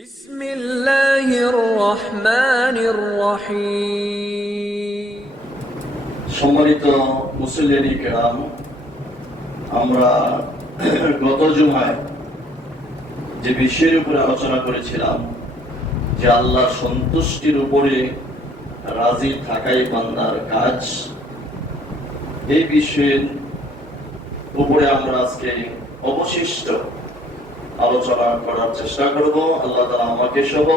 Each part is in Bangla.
বিসমিল্লাহির রহমানির রহিম। সম্মানিত মুসল্লিয়ানি কেরাম, আমরা গত জুমায় যে বিষয়ের উপরে আলোচনা করেছিলাম যে আল্লাহর সন্তুষ্টির উপরে রাজি থাকাই বান্দার কাজ, এই বিষয়ের উপরে আমরা আজকে অবশিষ্ট আলোচনা করার চেষ্টা করব। আল্লাহ তাআলা আমাকে সহ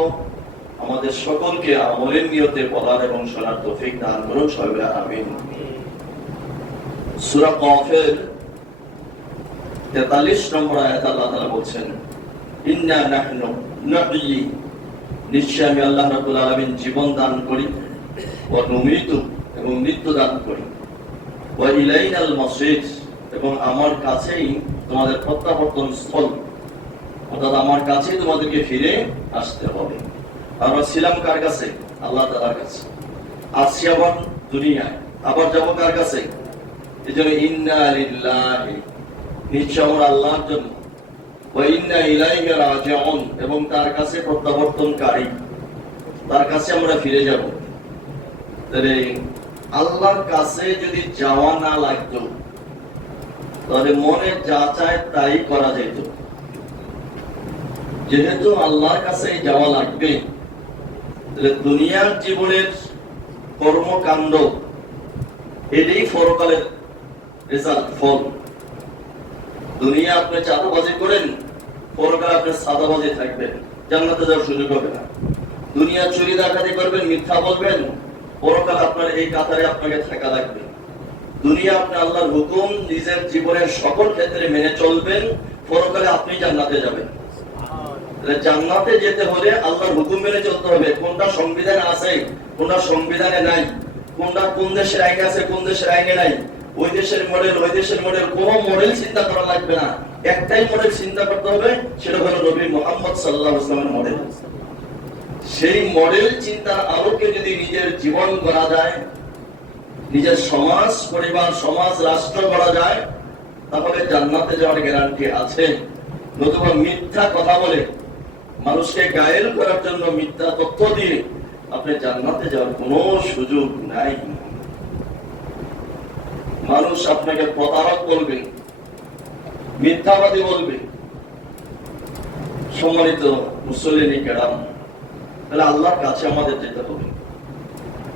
আমাদের সকলকে আমলের নিয়তে বলার এবং শোনার তৌফিক দান করুন, সবাই আমিন। সূরা কফের 43 নম্বর আয়াতে আল্লাহ তাআলা বলছেন, ইন্না নাহনু নুহয়ি, নিশ্চয় আমি আল্লাহ রাব্বুল আলামিন জীবন দান করি, ওয়া নুমীতু এবং মৃত্যু দান করি, ওয়া ইলাইনাল মাসীর এবং আমার কাছেই তোমাদের প্রত্যাবর্তন স্থল, অর্থাৎ আমার কাছেই তোমাদেরকে ফিরে আসতে হবে। আমরা ছিলাম কার কাছে? আল্লাহ তাআলার কাছে। আসছি আবার দুনিয়ায়, আবার যাবো কার কাছে? এই জন্য ইন্না লিল্লাহি, নিশ্চয় আমরা আল্লাহর জন্য, ওয়া ইন্না ইলাইহি রাজিউন এবং তার কাছে প্রত্যাবর্তনকারী, তার কাছে আমরা ফিরে যাব। তাহলে আল্লাহর কাছে যদি যাওয়া না লাগতো, তাহলে মনে যা চায় তাই করা যেত। যেহেতু আল্লাহর কাছে যাওয়া লাগবে, তাহলে দুনিয়ার জীবনের কর্মকাণ্ড এটাই পরকালের রেজাল্ট, ফল। দুনিয়া আপনি চাঁদাবাজি করেন, পরকালে আপনি সাদাবাজি থাকবেন, জান্নাতে যাওয়ার সুযোগ হবে না। দুনিয়া চুরি ডাকাতি করবেন, মিথ্যা বলবেন, পরকালে আপনার এই কাতারে আপনাকে থাকা লাগবে। দুনিয়া আপনি আল্লাহর হুকুম নিজের জীবনের সকল ক্ষেত্রে মেনে চলবেন, পরকালে আপনি জান্নাতে যাবেন। জান্নাতে যেতে হলে আল্লাহর হুকুম মেনে চলতে হবে। কোনটা সংবিধানে আছে, কোনটা সংবিধানে নাই, কোনটা কোন দেশের আইনে আছে, কোন দেশের আইনে নাই, ওই দেশের মডেল, ওই দেশের মডেল, কোন মডেল চিন্তা করা লাগবে না। একটাই মডেল চিন্তা করতে হবে, সেটা হলো নবী মুহাম্মদ সাল্লাল্লাহু আলাইহি ওয়াসাল্লামের মডেল। সেই মডেল চিন্তার আলোকে যদি নিজের জীবন গড়া যায়, নিজের সমাজ, পরিবার, সমাজ, রাষ্ট্র গড়া যায়, তাহলে জান্নাতে যাওয়ার গ্যারান্টি আছে। নতুবা মিথ্যা কথা বলে, মানুষকে গায়েল করার জন্য মিথ্যা তথ্য দিয়ে আপনি জান্নাতে যাওয়ার কোনো সুযোগ নাই। মানুষ আপনাকে প্রতারক বলবে, মিথ্যাবাদী বলবে। সম্মানিত মুসল্লিয়ানি কেরাম, তাহলে আল্লাহর কাছে আমাদের যেতে হবে।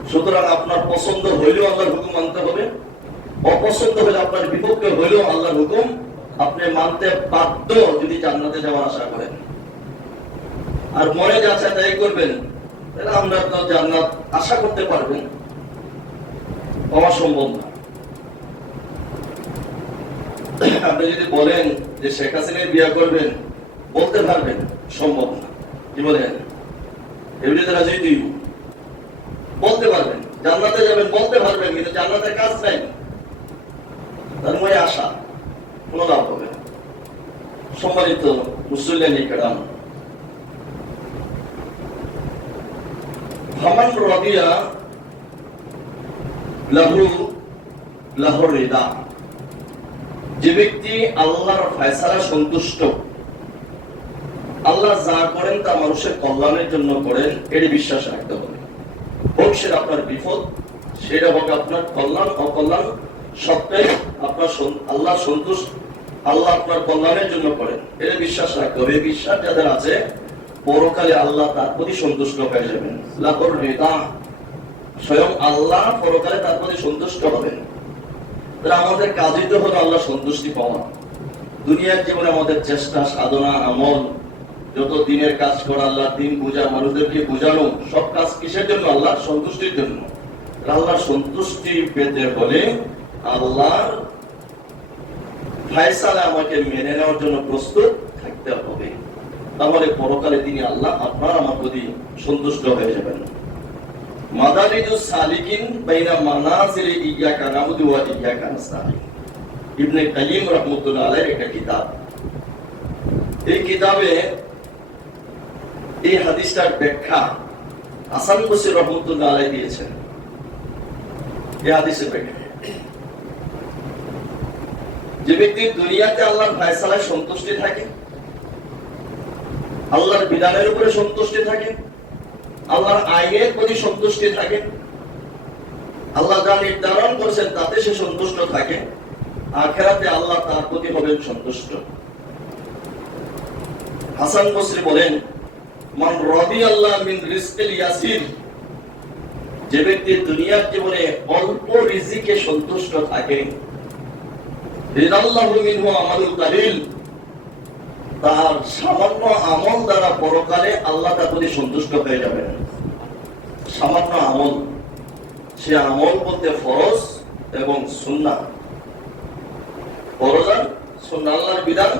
সুতরাং আপনার পছন্দ হইলেও আল্লাহর হুকুম মানতে হবে, অপছন্দ হলে আপনার বিপক্ষে হইলেও আল্লাহর হুকুম আপনি মানতে বাধ্য, যদি জান্নাতে যাওয়ার আশা করেন। আর মনে যাচ্ছে তাই করবেন, তাহলে আমরা তো জান্নাত আশা করতে পারবেন, পাওয়া সম্ভব না। আপনি যদি বলেন যে শেখ হাসিনার বিয়ে করবেন, বলতে পারবেন, সম্ভব না। কি বলেন? এমনিতে রাজনীতি বলতে পারবেন, জান্নাতে যাবেন বলতে পারবেন, কিন্তু জান্নাতের কাজ নাই, তার মনে আশা, কোনো লাভ হবে না। সম্মানিত মুসল্লিয়ানি কেরাম, ফামান রাদিয়া লাহু লাহুর রিদা, যে ব্যক্তি আল্লাহর ফয়সালা সন্তুষ্ট, আল্লাহ যা করেন তা মানুষের কল্যাণের জন্য করেন, এর বিশ্বাস রাখতে হবে। হোক সেটা আপনার বিপদ, সেটা হোক আপনার কল্যাণ, অকল্যাণ, সবটাই আপনার আল্লাহ সন্তুষ্ট, আল্লাহ আপনার কল্যাণের জন্য করেন, এর বিশ্বাস রাখতে হবে। এই বিশ্বাস যাদের আছে, পরকালে আল্লাহ তার প্রতি সন্তুষ্ট হয়ে যাবেন। লাহুর রিদা, স্বয়ং আল্লাহ পরকালে তার প্রতি সন্তুষ্ট হবেন। তাহলে আমাদের কাজই তো হলো আল্লাহ সন্তুষ্টি পাওয়া। দুনিয়ার জীবনে আমাদের চেষ্টা, সাধনা, আমল, যত দিনের কাজ করা, আল্লাহর দিন বোঝা, মানুষদেরকে বোঝানো, সব কাজ কিসের জন্য? আল্লাহর সন্তুষ্টির জন্য। আল্লাহর সন্তুষ্টি পেতে হলে আল্লাহর ফয়সালা আমাকে মেনে নেওয়ার জন্য প্রস্তুত থাকতে হবে। তাহলে পরকালে তিনি আল্লাহ আপনার আমার প্রতি সন্তুষ্ট হয়ে যাবেন। মাদারিজুস সালিকিন বাইনা মানাজিলি ইয়াকা নাবুদু ওয়া ইয়াকা নাস্তাঈন, ইবনে কাইয়িম রাহমাতুল্লাহ আলাইহির একটা কিতাব। এই কিতাবে এই হাদিসটার ব্যাখ্যা হাসান বসরি রাহমাতুল্লাহ আলাইহি দিয়েছেন। এই হাদিসের ব্যাখ্যা, যে ব্যক্তি দুনিয়াতে আল্লাহর ফয়সালায় সন্তুষ্টি থাকে, আল্লাহর বিধানের উপরে সন্তুষ্টি থাকে, আল্লাহর আইনের প্রতি সন্তুষ্টি থাকে, আল্লাহ যা নির্ধারণ করেছেন তাতে সে সন্তুষ্ট থাকে, আখিরাতে আল্লাহ তার প্রতি হবেন সন্তুষ্ট। হাসান বসরি বলেন, মান রাদিয়াল্লাহু মিন রিজকিল ইয়াসির, যে ব্যক্তি দুনিয়ার জীবনে অল্প রিজিকে সন্তুষ্ট থাকে, রিদাল্লাহু মিনহু আমালুল কালিল, তার সামান্য আমল দ্বারা পরকালে আল্লাহ তার প্রতি সন্তুষ্ট হয়ে যাবেন। সামান্য আমল, সে আমল বলতে ফরজ এবং সুন্নাহ। ফরজ আর সুন্নাহ, আল্লাহর বিধান,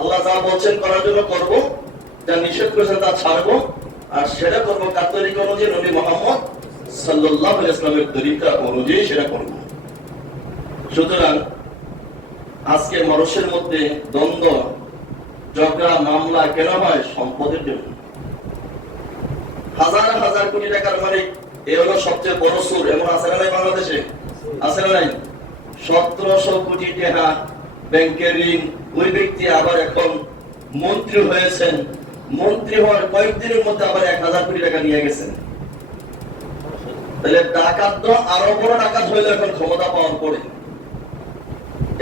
আল্লাহ যা বলছেন করার জন্য করব, যা নিষেধ করেছেন তা ছাড়বো, আর সেটা করবো কার তরিকা অনুযায়ী, নবী মুহাম্মদ সাল্লাল্লাহু আলাইহি ওয়াসাল্লামের তরিকা অনুযায়ী সেটা করব। সুতরাং আজকে মানুষের মধ্যে দ্বন্দ্ব, ঝগড়া, মামলা কেন হয়? সম্পদের জন্য। হাজার হাজার কোটি টাকার মালিক, এ হলো সবচেয়ে বড় সুর। এমন আছে না নাই বাংলাদেশে? আছে না নাই? 1700 কোটি টাকা ব্যাংকের ঋণ। ওই ব্যক্তি আবার এখন মন্ত্রী হয়েছেন, মন্ত্রী হওয়ার কয়েকদিনের মধ্যে আবার 1000 কোটি টাকা নিয়ে গেছেন। তাহলে ডাকাত তো আরো বড় ডাকাত হইলো এখন ক্ষমতা পাওয়ার পরে।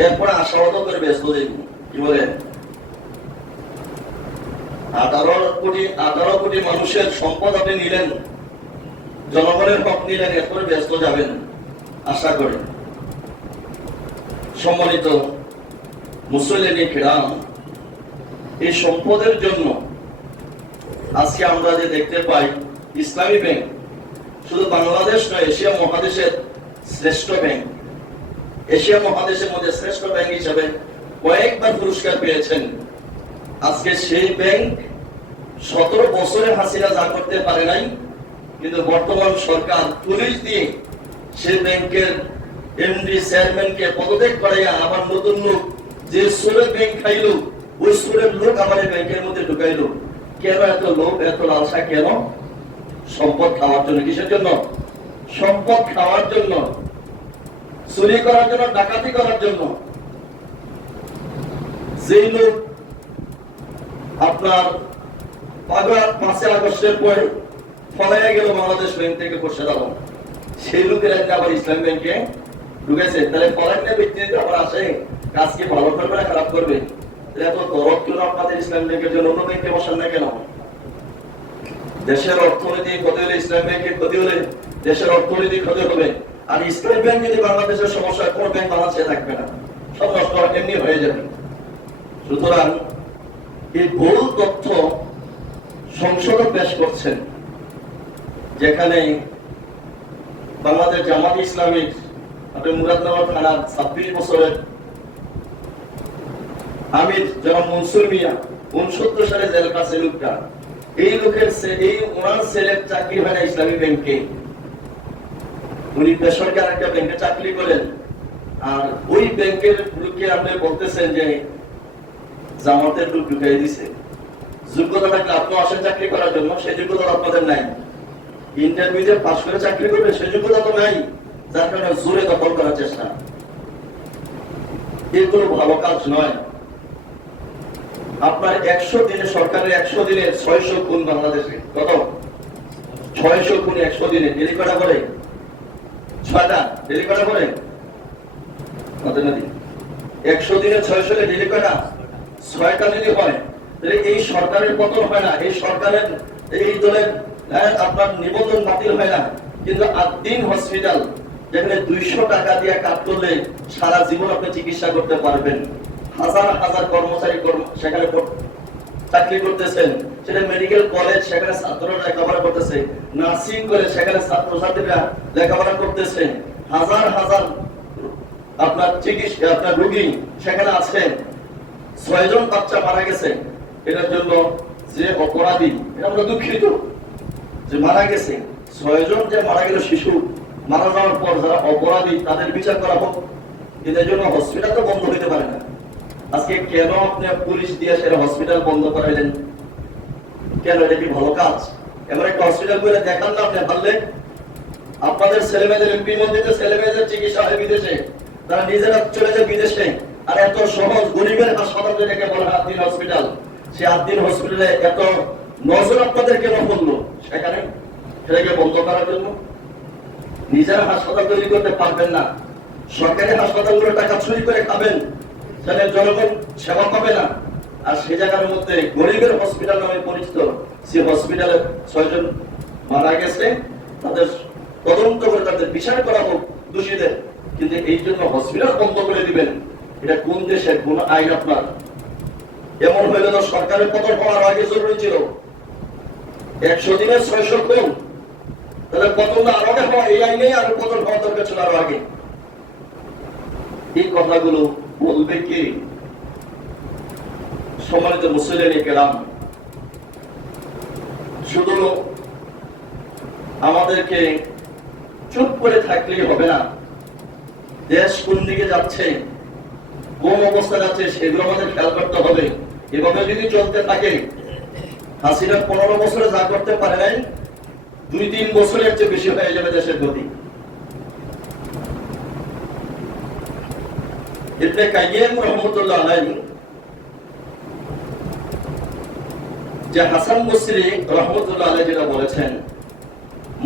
এরপরে আশাবাদ করে ব্যস্ত যাইব। কি বলেন? 18 কোটি মানুষের সম্পদ আপনি নিলেন, জনগণের হক নিলেন, এরপরে ব্যস্ত যাবেন আশা করেন। সম্মানিত মুসলিম কিরাম, এই সম্পদের জন্য আজকে আমরা যে দেখতে পাই, ইসলামী ব্যাংক শুধু বাংলাদেশ নয়, এশিয়া মহাদেশের শ্রেষ্ঠ ব্যাংক, এশিয়া মহাদেশের মধ্যে শ্রেষ্ঠ ব্যাংক হিসেবে কয়েকবার পুরস্কার পেয়েছেন। আজকে সেই ব্যাংক 17 বছরে হাসিনা যা করতে পারে নাই, কিন্তু বর্তমান সরকার পুলিশ দিয়ে সেই ব্যাংকের এমডি চেয়ারম্যানকে পদত্যাগ করাইয়া আবার নতুন লোক, যে সুরের ব্যাংক খাইলো ওই সুরের লোক আমার ব্যাংকের মধ্যে ঢুকাইলো। কেন এত লোক, এত লালসা কেন? সম্পদ খাওয়ার জন্য। কিসের জন্য? সম্পদ খাওয়ার জন্য, চুরি করার জন্য, ডাকাতি করার জন্য। যেই লোক আপনার 5 আগস্টের পরে ফলাইয়া গেল বাংলাদেশ ব্যাংক থেকে পয়সা দাও, সেই লোকের একটা আবার ইসলাম ব্যাংকে ঢুকেছে। তাহলে ফলাইয়া ব্যক্তিতে আবার আসে, কাজ কি ভালো করবে না খারাপ করবে? এত দরদ কেন আপনাদের ইসলাম ব্যাংকের জন্য? অন্য ব্যাংকে বসান না কেন? দেশের অর্থনীতি ক্ষতি হলে, ইসলাম ব্যাংকের ক্ষতি হলে দেশের অর্থনীতি ক্ষতি হবে। আর ইসলাম ব্যাংক যদি বাংলাদেশের সমস্যা, কোন ব্যাংক বাংলাদেশে থাকবে না, সব নষ্ট এমনি হয়ে যাবে। সুতরাং এই ভুল তথ্য সংসদে পেশ করছেন, যেখানে বাংলাদেশ জামাত ইসলামীর মুরাদনগর থানার 26 বছরের আমির জনাব মনসুর মিয়া 69 সালে জেল কাছে লোকটা, এই লোকের ওনার ছেলের চাকরি হয় না ইসলামী ব্যাংকে, উনি বেসরকারি একটা ব্যাংকে চাকরি করেন। আর ওই ব্যাংকের লোককে আপনি বলতেছেন যে জামাতের লোক ঢুকাই দিছে। যোগ্যতা থাকলে আপনি আসেন চাকরি করার জন্য, সেই যোগ্যতা আপনাদের নাই। ইন্টারভিউতে পাস করে চাকরি করবে, সেই যোগ্যতা তো নাই, যার কারণে জোরে দখল করার চেষ্টা। এগুলো ভালো কাজ নয়। আপনার 100 দিনে, সরকারের 100 দিনে 600 খুন বাংলাদেশে। কত? 600 খুন 100 দিনে। ডেলি কটা করে? 6টা। ডেলি কটা করে? 100 দিনে 600 ডেলি কটা? 6টা যদি হয়, তাহলে এই সরকারের পতন হয় না, এই সরকারের এই দলের আপনার নিবন্ধন বাতিল হয় না। কিন্তু আদ্দিন হসপিটাল, যেখানে 200 টাকা দিয়ে কাজ করলে সারা জীবন আপনি চিকিৎসা করতে পারবেন, হাজার হাজার কর্মচারী সেখানে চাকরি করতেছেন। সেটা মেডিকেল কলেজ, সেখানে ছাত্ররা লেখাপড়া করতেছে। নার্সিং কলেজ, সেখানে ছাত্রছাত্রীরা লেখাপড়া করতেছে। হাজার হাজার আপনার চিকিৎসা, আপনার রোগী সেখানে আছেন। 6 জন বাচ্চা মারা গেছে। এটার জন্য যে অপরাধী, আমরা দুঃখিত যে মারা গেছে। 6 জন যে মারা গেল শিশু, মারা যাওয়ার পর যারা অপরাধী তাদের বিচার করা হোক। এদের জন্য হসপিটাল তো বন্ধ হইতে পারে না। আজকে কেন আপনি পুলিশ দিয়ে সেটা হসপিটাল বন্ধ করাইলেন? কেন? এটা কি ভালো কাজ? এবার একটা হসপিটাল করে দেখান না আপনি পারলে। আপনাদের ছেলে মেয়েদের এমপি মন্ত্রীদের ছেলে মেয়েদের চিকিৎসা হয় বিদেশে, তারা নিজেরা চলে যায় বিদেশে। আর এত সহজ গরিবের হাসপাতাল যেটাকে বলা হয় আদ্দিন হসপিটাল, সে 8 দিন হসপিটালে এত নজর আপনাদের কেন পড়লো সেখানে? সেটাকে বন্ধ করার জন্য? নিজের হাসপাতাল তৈরি করতে পারবেন না, সরকারি হাসপাতালগুলো টাকা চুরি করে খাবেন, সেখানে জনগণ সেবা পাবে না। আর সে জায়গার মধ্যে গরিবের হসপিটাল নামে পরিচিত সে হসপিটালে 6 জন মারা গেছে, তাদের তদন্ত করে তাদের বিচার করা হোক দোষীদের, কিন্তু এই জন্য হসপিটাল বন্ধ করে দিবেন? এটা কোন দেশের কোন আইন আপনার? এমন হইলে তো সরকারের পতন হওয়ার আগে জরুরি ছিল। 100 দিনের 600 খুন, তাহলে পতন আরো আগে হওয়া, এই আইনেই আরো পতন হওয়া দরকার ছিল আরো আগে। এই কথাগুলো বলবে কি? সম্মানিত মুসলিম কেরাম, শুধু আমাদেরকে চুপ করে থাকলেই হবে না। দেশ কোন দিকে যাচ্ছে, কোন অবস্থা যাচ্ছে, সেগুলো আমাদের খেয়াল করতে হবে। এভাবে যদি চলতে থাকে, হাসিনা 15 বছরে যা করতে পারে নাই, 2-3 বছরের চেয়ে বেশি হয়ে যাবে দেশের গতি। ইবনে কাইয়িম রাহমাতুল্লাহ আলাইহি যে হাসান বসরি রাহমাতুল্লাহ আলাইহি যেটা বলেছেন,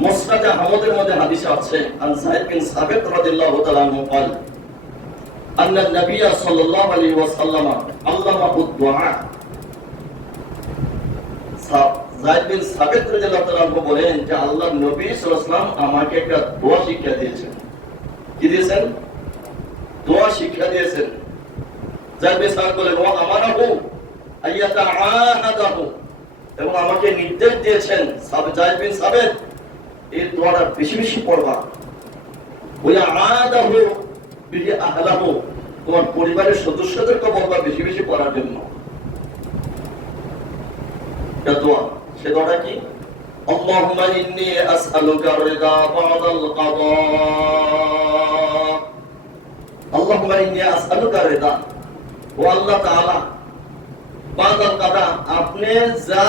মুসনাদ আহমদের মধ্যে হাদিস আছে, আন সাইদ বিন সাবিত রাদিয়াল্লাহু তাআলা আনহু قال ان النبي صلى الله عليه وسلم علمه الدعاء। সাইদ বিন সাবিত রাদিয়াল্লাহু তাআলা আনহু বলেন যে আল্লাহর নবী সাল্লাল্লাহু আলাইহি ওয়াসাল্লাম আমাকে একটা দোয়া শিক্ষা দিয়েছেন। কি দিয়েছেন? দোয়া শিক্ষা দিয়েছেন। সাইদ বিন সাবিত বলেন ওয়া আমারাহু আইয়াতা আহাদাহু, এবং আমাকে নির্দেশ দিয়েছেন সাইদ বিন সাবিত এই দোয়াটা বেশি বেশি পড়বা। ওই আদাহু বিহি আহলাহু, তোমার পরিবারের সদস্যদেরকে বলবা বেশি বেশি পড়ার জন্য। এটা দোয়া। সে দোয়াটা কি? আল্লাহুম্মা ইন্নী আসআলুকা রিদা বা'দাল কাদা। আল্লাহুম্মা ইন্নী আসআলুকা রিদা, ও আল্লাহ তাআলা, বা'দাল কাদা, আপনি যা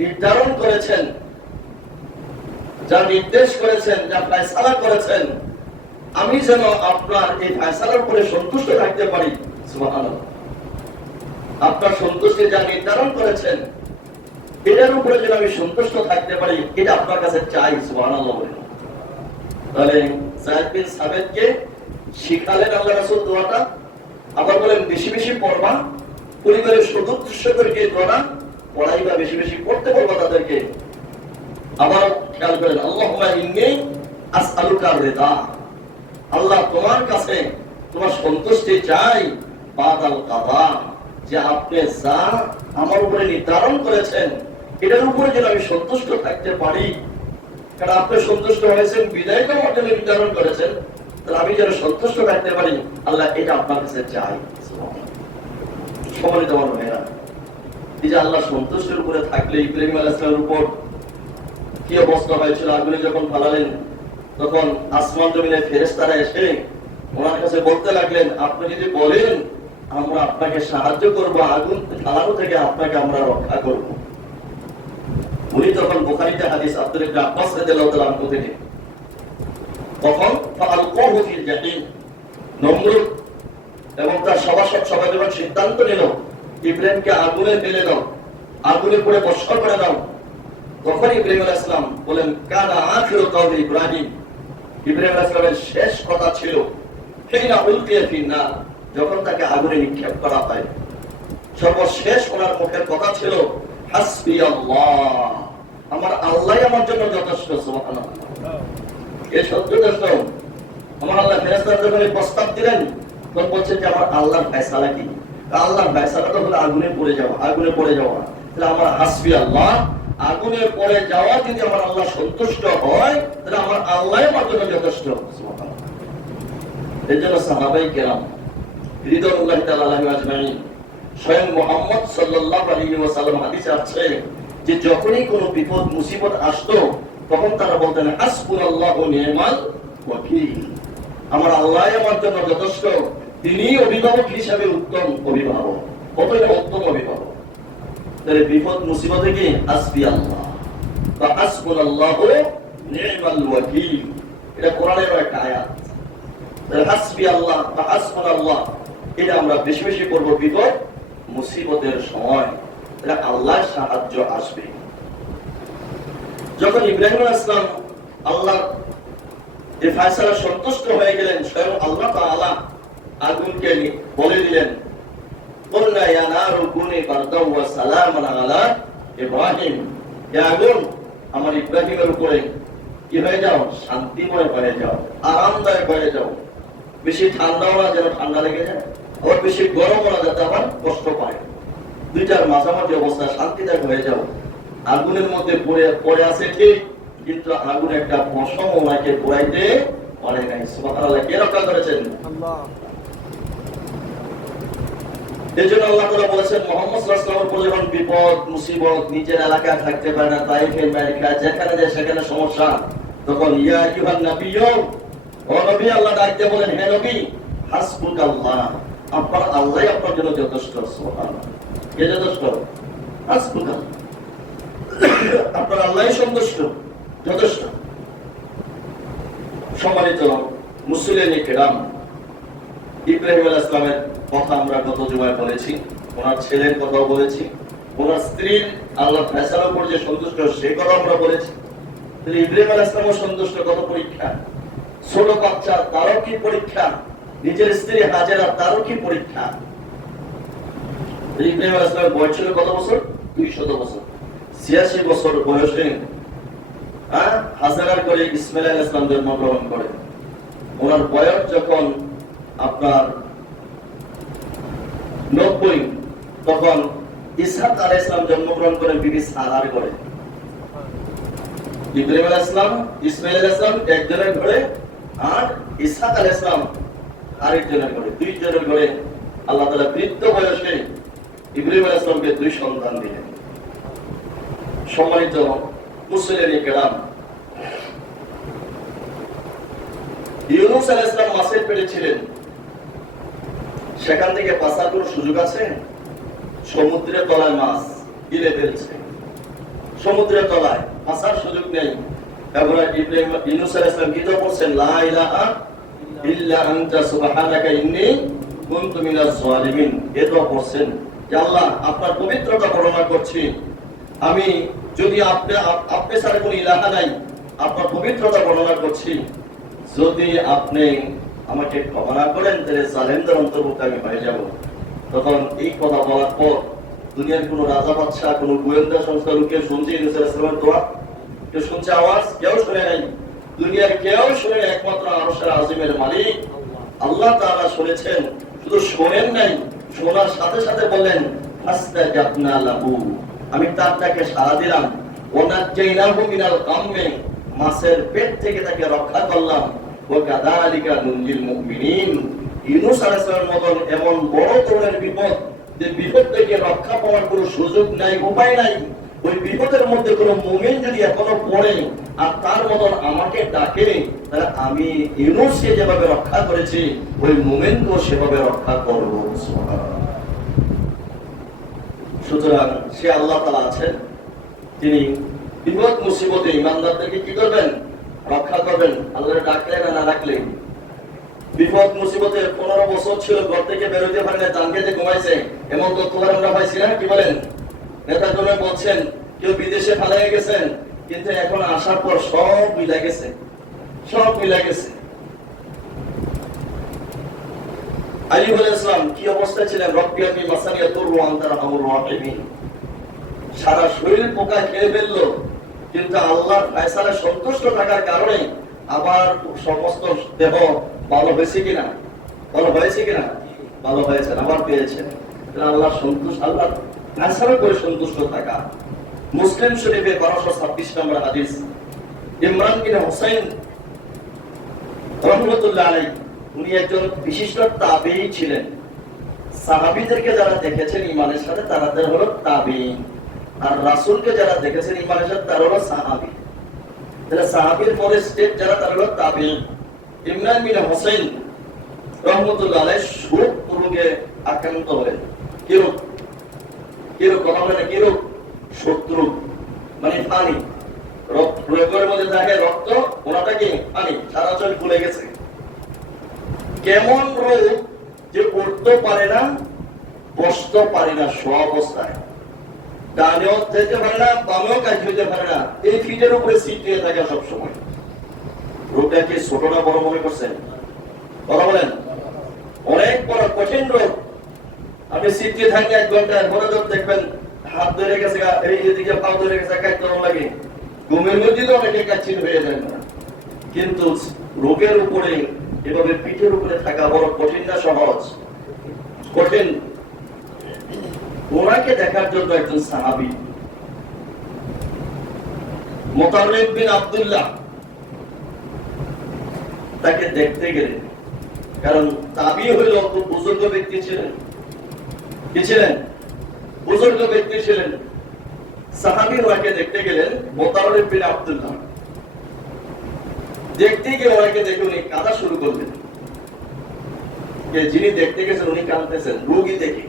নির্ধারণ করেছেন, যা নির্দেশ করেছেন, যা ফয়সালা করেছেন, আমি যেন আপনার এই ফয়সালার উপরে সন্তুষ্ট থাকতে পারি। সুবহানাল্লাহ। আপনার সন্তুষ্টি যা নির্ধারণ করেছেন, এটার উপরে যেন আমি সন্তুষ্ট থাকতে পারি, এটা আপনার কাছে চাই। সুবহানাল্লাহ। তাহলে সাইদ বিন সাবিতকে শিখালেন আল্লাহ রাসূল দোয়াটা, আবার বলেন বেশি বেশি পড়বা, পরিবারের সদস্যদেরকে দোয়া পড়াইবা, বেশি বেশি পড়তে বলবা তাদেরকে। আবার খেয়াল করেন, আল্লাহুম্মা ইন্নী আসআলুকা রিদা, আল্লাহ তোমার কাছে তোমার সন্তুষ্টি চাই, বাদাল কাদা, যে আপনি যা আমার উপরে নির্ধারণ করেছেন এটার উপরে যেন আমি সন্তুষ্ট থাকতে পারি। কারণ আপনি সন্তুষ্ট হয়েছেন বিদায় তো আমার জন্য নির্ধারণ করেছেন, তাহলে আমি যেন সন্তুষ্ট থাকতে পারি, আল্লাহ এটা আপনার কাছে চাই। সম্মানিত আমার ভাইরা, এই যে আল্লাহ সন্তুষ্টের উপরে থাকলে ইব্রাহিম আলাইহিস সালামের উপর কি অবস্থা হয়েছিল? আগুনে যখন ফালালেন, তখন আসমান জমিনের ফেরেশতারা এসে ওনার কাছে বলতে লাগলেন, আপনি যদি বলেন আমরা আপনাকে সাহায্য করব, আগুন ফালানো থেকে আপনাকে আমরা রক্ষা করব। উনি তখন বুখারীতে হাদিস আব্দুল্লাহ ইবনে আব্বাস রাদিয়াল্লাহু তাআলা আনহু থেকে, তখন ফাআলকুহু ফিল জাহিম, নমরুদ এবং তার সভাসদ সবাই যখন সিদ্ধান্ত নিল ইব্রাহিমকে আগুনে ফেলে দাও, আগুনে পড়ে ভস্ম করে দাও, তখন ইব্রাহিম আলাইহিস সালাম বলেন কানা আখিরু কাওলি ইব্রাহিম, ইব্রাহিম আলাইহিস সালামের শেষ কথা ছিল হিনা উলকিয়া ফিন নার, যখন তাকে আগুনে নিক্ষেপ করা হয়, সর্বশেষ ওনার মুখের কথা ছিল হাসবি আল্লাহ, আমার আল্লাহই আমার জন্য যথেষ্ট। সুবহানাল্লাহ। এই সত্য যথেষ্ট। আমার আল্লাহ ফেরেশতাদের যখন প্রস্তাব দিলেন, তখন বলছেন যে আমার আল্লাহর ফয়সালা কি? আল্লাহর ফয়সালাটা হলো আগুনে পড়ে যাওয়া, আগুনে পড়ে যাওয়া। তাহলে আমার হাসবি আল্লাহ, আগুনে পড়ে যাওয়া যদি আমার আল্লাহ সন্তুষ্ট হয়, তাহলে আমার আল্লাহ আমার জন্য যথেষ্ট। এই জন্য সাহাবায়ে কেরাম রিদওয়ানুল্লাহি তাআলা আলাইহিম আজমাইন, স্বয়ং মুহাম্মদ সাল্লাল্লাহু আলাইহি ওয়াসাল্লাম হাদিসে আছে যে যখনই কোনো বিপদ মুসিবত আসতো, তখন তারা বলতেন হাসবুনাল্লাহু নি'মাল ওয়াকিল, আমার আল্লাহ আমার জন্য যথেষ্ট, তিনি অভিভাবক হিসাবে উত্তম অভিভাবক, কতই উত্তম অভিভাবক। তাহলে বিপদ মুসিবতে কি হাসবি আল্লাহ বা হাসবুনাল্লাহু নি'মাল ওয়াকিল, এটা কোরআনের একটা আয়াত। তাহলে হাসবি আল্লাহ বা হাসবুনাল্লাহ এটা আমরা বেশি বেশি করব বিপদ মুসিবতের সময়। তাহলে আল্লাহর সাহায্য আসবে। যখন ইব্রাহিম আলাইহিস সালাম আল্লাহ এই ফয়সালা সন্তুষ্ট হয়ে গেলেন, স্বয়ং আল্লাহ তাআলা আগুনকে বলে দিলেন, কুলনা ইয়া নারু কুনি বারদাও ওয়া সালামান আলা ইব্রাহিম, হে আগুন আমার ইব্রাহিমের উপরে কি হয়ে যাও, শান্তিময় হয়ে যাও, আরামদায়ক হয়ে যাও। বেশি ঠান্ডাও না যেন ঠান্ডা লেগে যায়, আবার বেশি গরমও না যাতে আবার কষ্ট পায়, দুইটার মাঝামাঝি অবস্থা শান্তিদায়ক হয়ে যাও। আগুনের মধ্যে পড়ে আছে ঠিক, কিন্তু আগুন একটা পশম ওনাকে পোড়াইতে পারে নাই। সুবহানাল্লাহ, কে রক্ষা করেছেন? আল্লাহ। এজন্য আল্লাহ তাআলা বলেছেন মুহাম্মদ সাল্লাল্লাহু আলাইহি ওয়াসাল্লামের উপর যখন বিপদ মুসিবত, নিজের এলাকায় থাকতে পারে না, তাইফে আমেরিকা যেখানে যায় সেখানে সমস্যা, তখন ইয়া আইয়ুহান নাবিয়্যু, ও নবী, আল্লাহ ডাক দিয়ে বলেন, হে নবী, হাসবুকাল্লাহ, আপনার আল্লাহই আপনার জন্য যথেষ্ট। সুবহানাল্লাহ, কে যথেষ্ট? হাসবুকাল্লাহ, আপনার আল্লাহই সন্তুষ্ট, যথেষ্ট। সম্মানিত মুসলিম কিরাম, ইব্রাহিম আলাইহিস সালামের কথা আমরা গত জুমায় বলেছি, ওনার ছেলের কথাও বলেছি, ওনার স্ত্রীর আল্লাহ ফয়সালার উপর যে সন্তুষ্ট সে কথা আমরা বলেছি। তাহলে ইব্রাহিম আলাইহিস সালামও সন্তুষ্ট, কত পরীক্ষা। ছোট বাচ্চা, তারও কি পরীক্ষা, নিজের স্ত্রী হাজেরা, তারও কি পরীক্ষা। ইব্রাহিম আলাইহিস সালামের বয়স ছিল কত বছর? 200 বছর। 86 বছর বয়সে হাজেরার করে ইসমাইল আলাইহিস সালাম জন্মগ্রহণ করেন। ওনার বয়স যখন আপনার 90, তখন ইসহাক আলাইহিস সালাম জন্মগ্রহণ করেন বিবি সারার ঘরে। ইব্রাহিম আলাইহিস সালাম, ইসমাইল আলাইহিস সালাম একজনের ঘরে, আর ইসহাক আলাইহিস সালাম আরেকজনের ঘরে, দুইজনের ঘরে আল্লাহ তাআলা বৃদ্ধ বয়সে ইব্রাহিম আলাইহিস সালামকে 2 সন্তান দিলেন। সম্মানিত মুসলিম কিরাম, ইউনূস আলাইহিস সালাম মাছের পেটে ছিলেন, সেখান থেকে বাঁচার কোনো সুযোগ আছে? সমুদ্রের তলায় মাছ গিলে ফেলছে, সমুদ্রের তলায় বাঁচার সুযোগ নেই। এবং ইব্রাহিম ইউনূস আলাইহিস সালাম কি বলছেন? লা ইলাহা ইল্লা আনতা সুবহানাকা ইন্নী কুনতু মিনাজ জালিমিন। এটা বলছেন যে আল্লাহ, আপনার পবিত্রতা বর্ণনা করছি, আমি যদি আপনি ছাড়া কোনো ইলাহা নাই, আপনার পবিত্রতা বর্ণনা করছি, যদি আপনি আমাকে ক্ষমা না করেন তাহলে জালেমদের অন্তর্ভুক্ত আমি হয়ে যাব। তখন এই কথা বলার পর দুনিয়ার কোন রাজা বাদশাহ, কোন গোয়েন্দা সংস্থা লোকে শুনছে ইউনূস আলাইহিস সালামের দোয়া? কেউ শুনছে আওয়াজ? কেউ শুনে নাই। দুনিয়ার কেউ শুনে, একমাত্র আরশের আজিমের মালিক আল্লাহ তাআলা শুনেছেন। শুধু শোনেন নাই, শোনার সাথে সাথে বললেন, ফাস্তাজাবনা লাহু, আমি তার ডাকে সাড়া দিলাম। ওয়ানাজ্জাইনাহু মিনাল গাম্মি, মাছের পেট থেকে তাকে রক্ষা করলাম। ওয়া কাযালিকা নুনজিল মুমিনিন, ইউনূস আলাইহিস সালামের মতন এমন বড় ধরনের বিপদ, যে বিপদ থেকে রক্ষা পাওয়ার কোনো সুযোগ নাই, উপায় নাই, ওই বিপদের মধ্যে কোনো মুমিন যদি এখনো পড়ে আর তার মতন আমাকে ডাকে, তাহলে আমি ইউনূসকে যেভাবে রক্ষা করেছি ওই মুমিনকেও সেভাবে রক্ষা করব। সুবহানাল্লাহ। সুতরাং সে আল্লাহ তাআলা আছেন, তিনি বিপদ মুসিবতে ইমানদারদেরকে কি করবেন? রক্ষা করবেন। আল্লাহর ডাকলে না ডাকলে। বিপদ মুসিবতে 15 বছর ছিল, ঘর থেকে বের হইতে পারে না, জানকে ঘুমাইছে, এমন তথ্য আমরা পাইছি না? কি বলেন? নেতাগণ বলছেন কেউ বিদেশে পালিয়ে গেছেন, কিন্তু এখন আসার পর সব মিলে গেছে, সব মিলে গেছে। আইয়ুব আলাইহিস সালাম কি অবস্থায় ছিলেন? রব্বি আন্নী মাসানিয়া দুররু ওয়া আনতা আরহামুর রাহিমিন। সারা শরীর পোকা খেয়ে ফেললো, কিন্তু আল্লাহর ফয়সালায় সন্তুষ্ট থাকার কারণে আবার সমস্ত দেহ ভালো হয়েছে কিনা? ভালো হয়েছে কিনা? ভালো হয়েছে, আবার পেয়েছেন। আল্লাহ সন্তুষ্ট, আল্লাহ ফয়সালা করে সন্তুষ্ট থাকা। মুসলিম শরীফে 1226 নম্বর হাদিস, ইমরান বিন হুসাইন রাহমাতুল্লাহ আলাইহি, উনি একজন বিশিষ্ট তাবেঈ ছিলেন। সাহাবীদেরকে যারা দেখেছেন ঈমানের সাথে, তাদের হলো তাবেঈন, আর রাসূলকে যারা দেখেছেন ঈমানের সাথে, তারা হলো সাহাবী। তাহলে সাহাবীর পরে স্টেপ যারা, তারা হলো তাবেঈন। ইমরান বিন হুসাইন রাহমাতুল্লাহ আলাইহি শোক রোগে আক্রান্ত হলেন। কি রোগ? কি রোগ? কথা বলেন, কি রোগ? শত্রু, মানে পানি। রোগের মধ্যে থাকে রক্ত, ওনাটা কি পানি, সারা শরীর ফুলে গেছে। কেমন রোগ যে উঠতে পারে না, বসতে পারে না, শোয়া অবস্থায়। ডানেও যেতে পারে না, বামেও কাজ হইতে পারে না, এই ফিটের উপরে সিট দিয়ে থাকে সবসময়। রোগটা কি ছোট না বড় মনে করছেন? কথা বলেন। অনেক বড় কঠিন রোগ। আপনি সিট দিয়ে থাকলে 1 ঘন্টা পরে দেখবেন হাত ধরে গেছে, এই এদিকে পা ধরে গেছে, কাজ করা লাগে। ঘুমের মধ্যে তো অনেকে কাচ্ছিন হয়ে যায় না, কিন্তু রোগের উপরে এভাবে পিঠের উপরে থাকা বড় কঠিন না সহজ? কঠিন। ওনাকে দেখার জন্য একজন সাহাবী মুতাররিফ বিন আব্দুল্লাহ তাকে দেখতে গেলেন। কারণ তাবি হইল খুব বুজুর্গ ব্যক্তি ছিলেন। কি ছিলেন? বুজুর্গ ব্যক্তি ছিলেন। সাহাবী ওনাকে দেখতে গেলেন, মুতাররিফ বিন আব্দুল্লাহ। দেখতে গিয়ে ওনাকে দেখে উনি কাঁদা শুরু করলেন। যিনি দেখতে গেছেন উনি কাঁদতেছেন রোগী দেখে।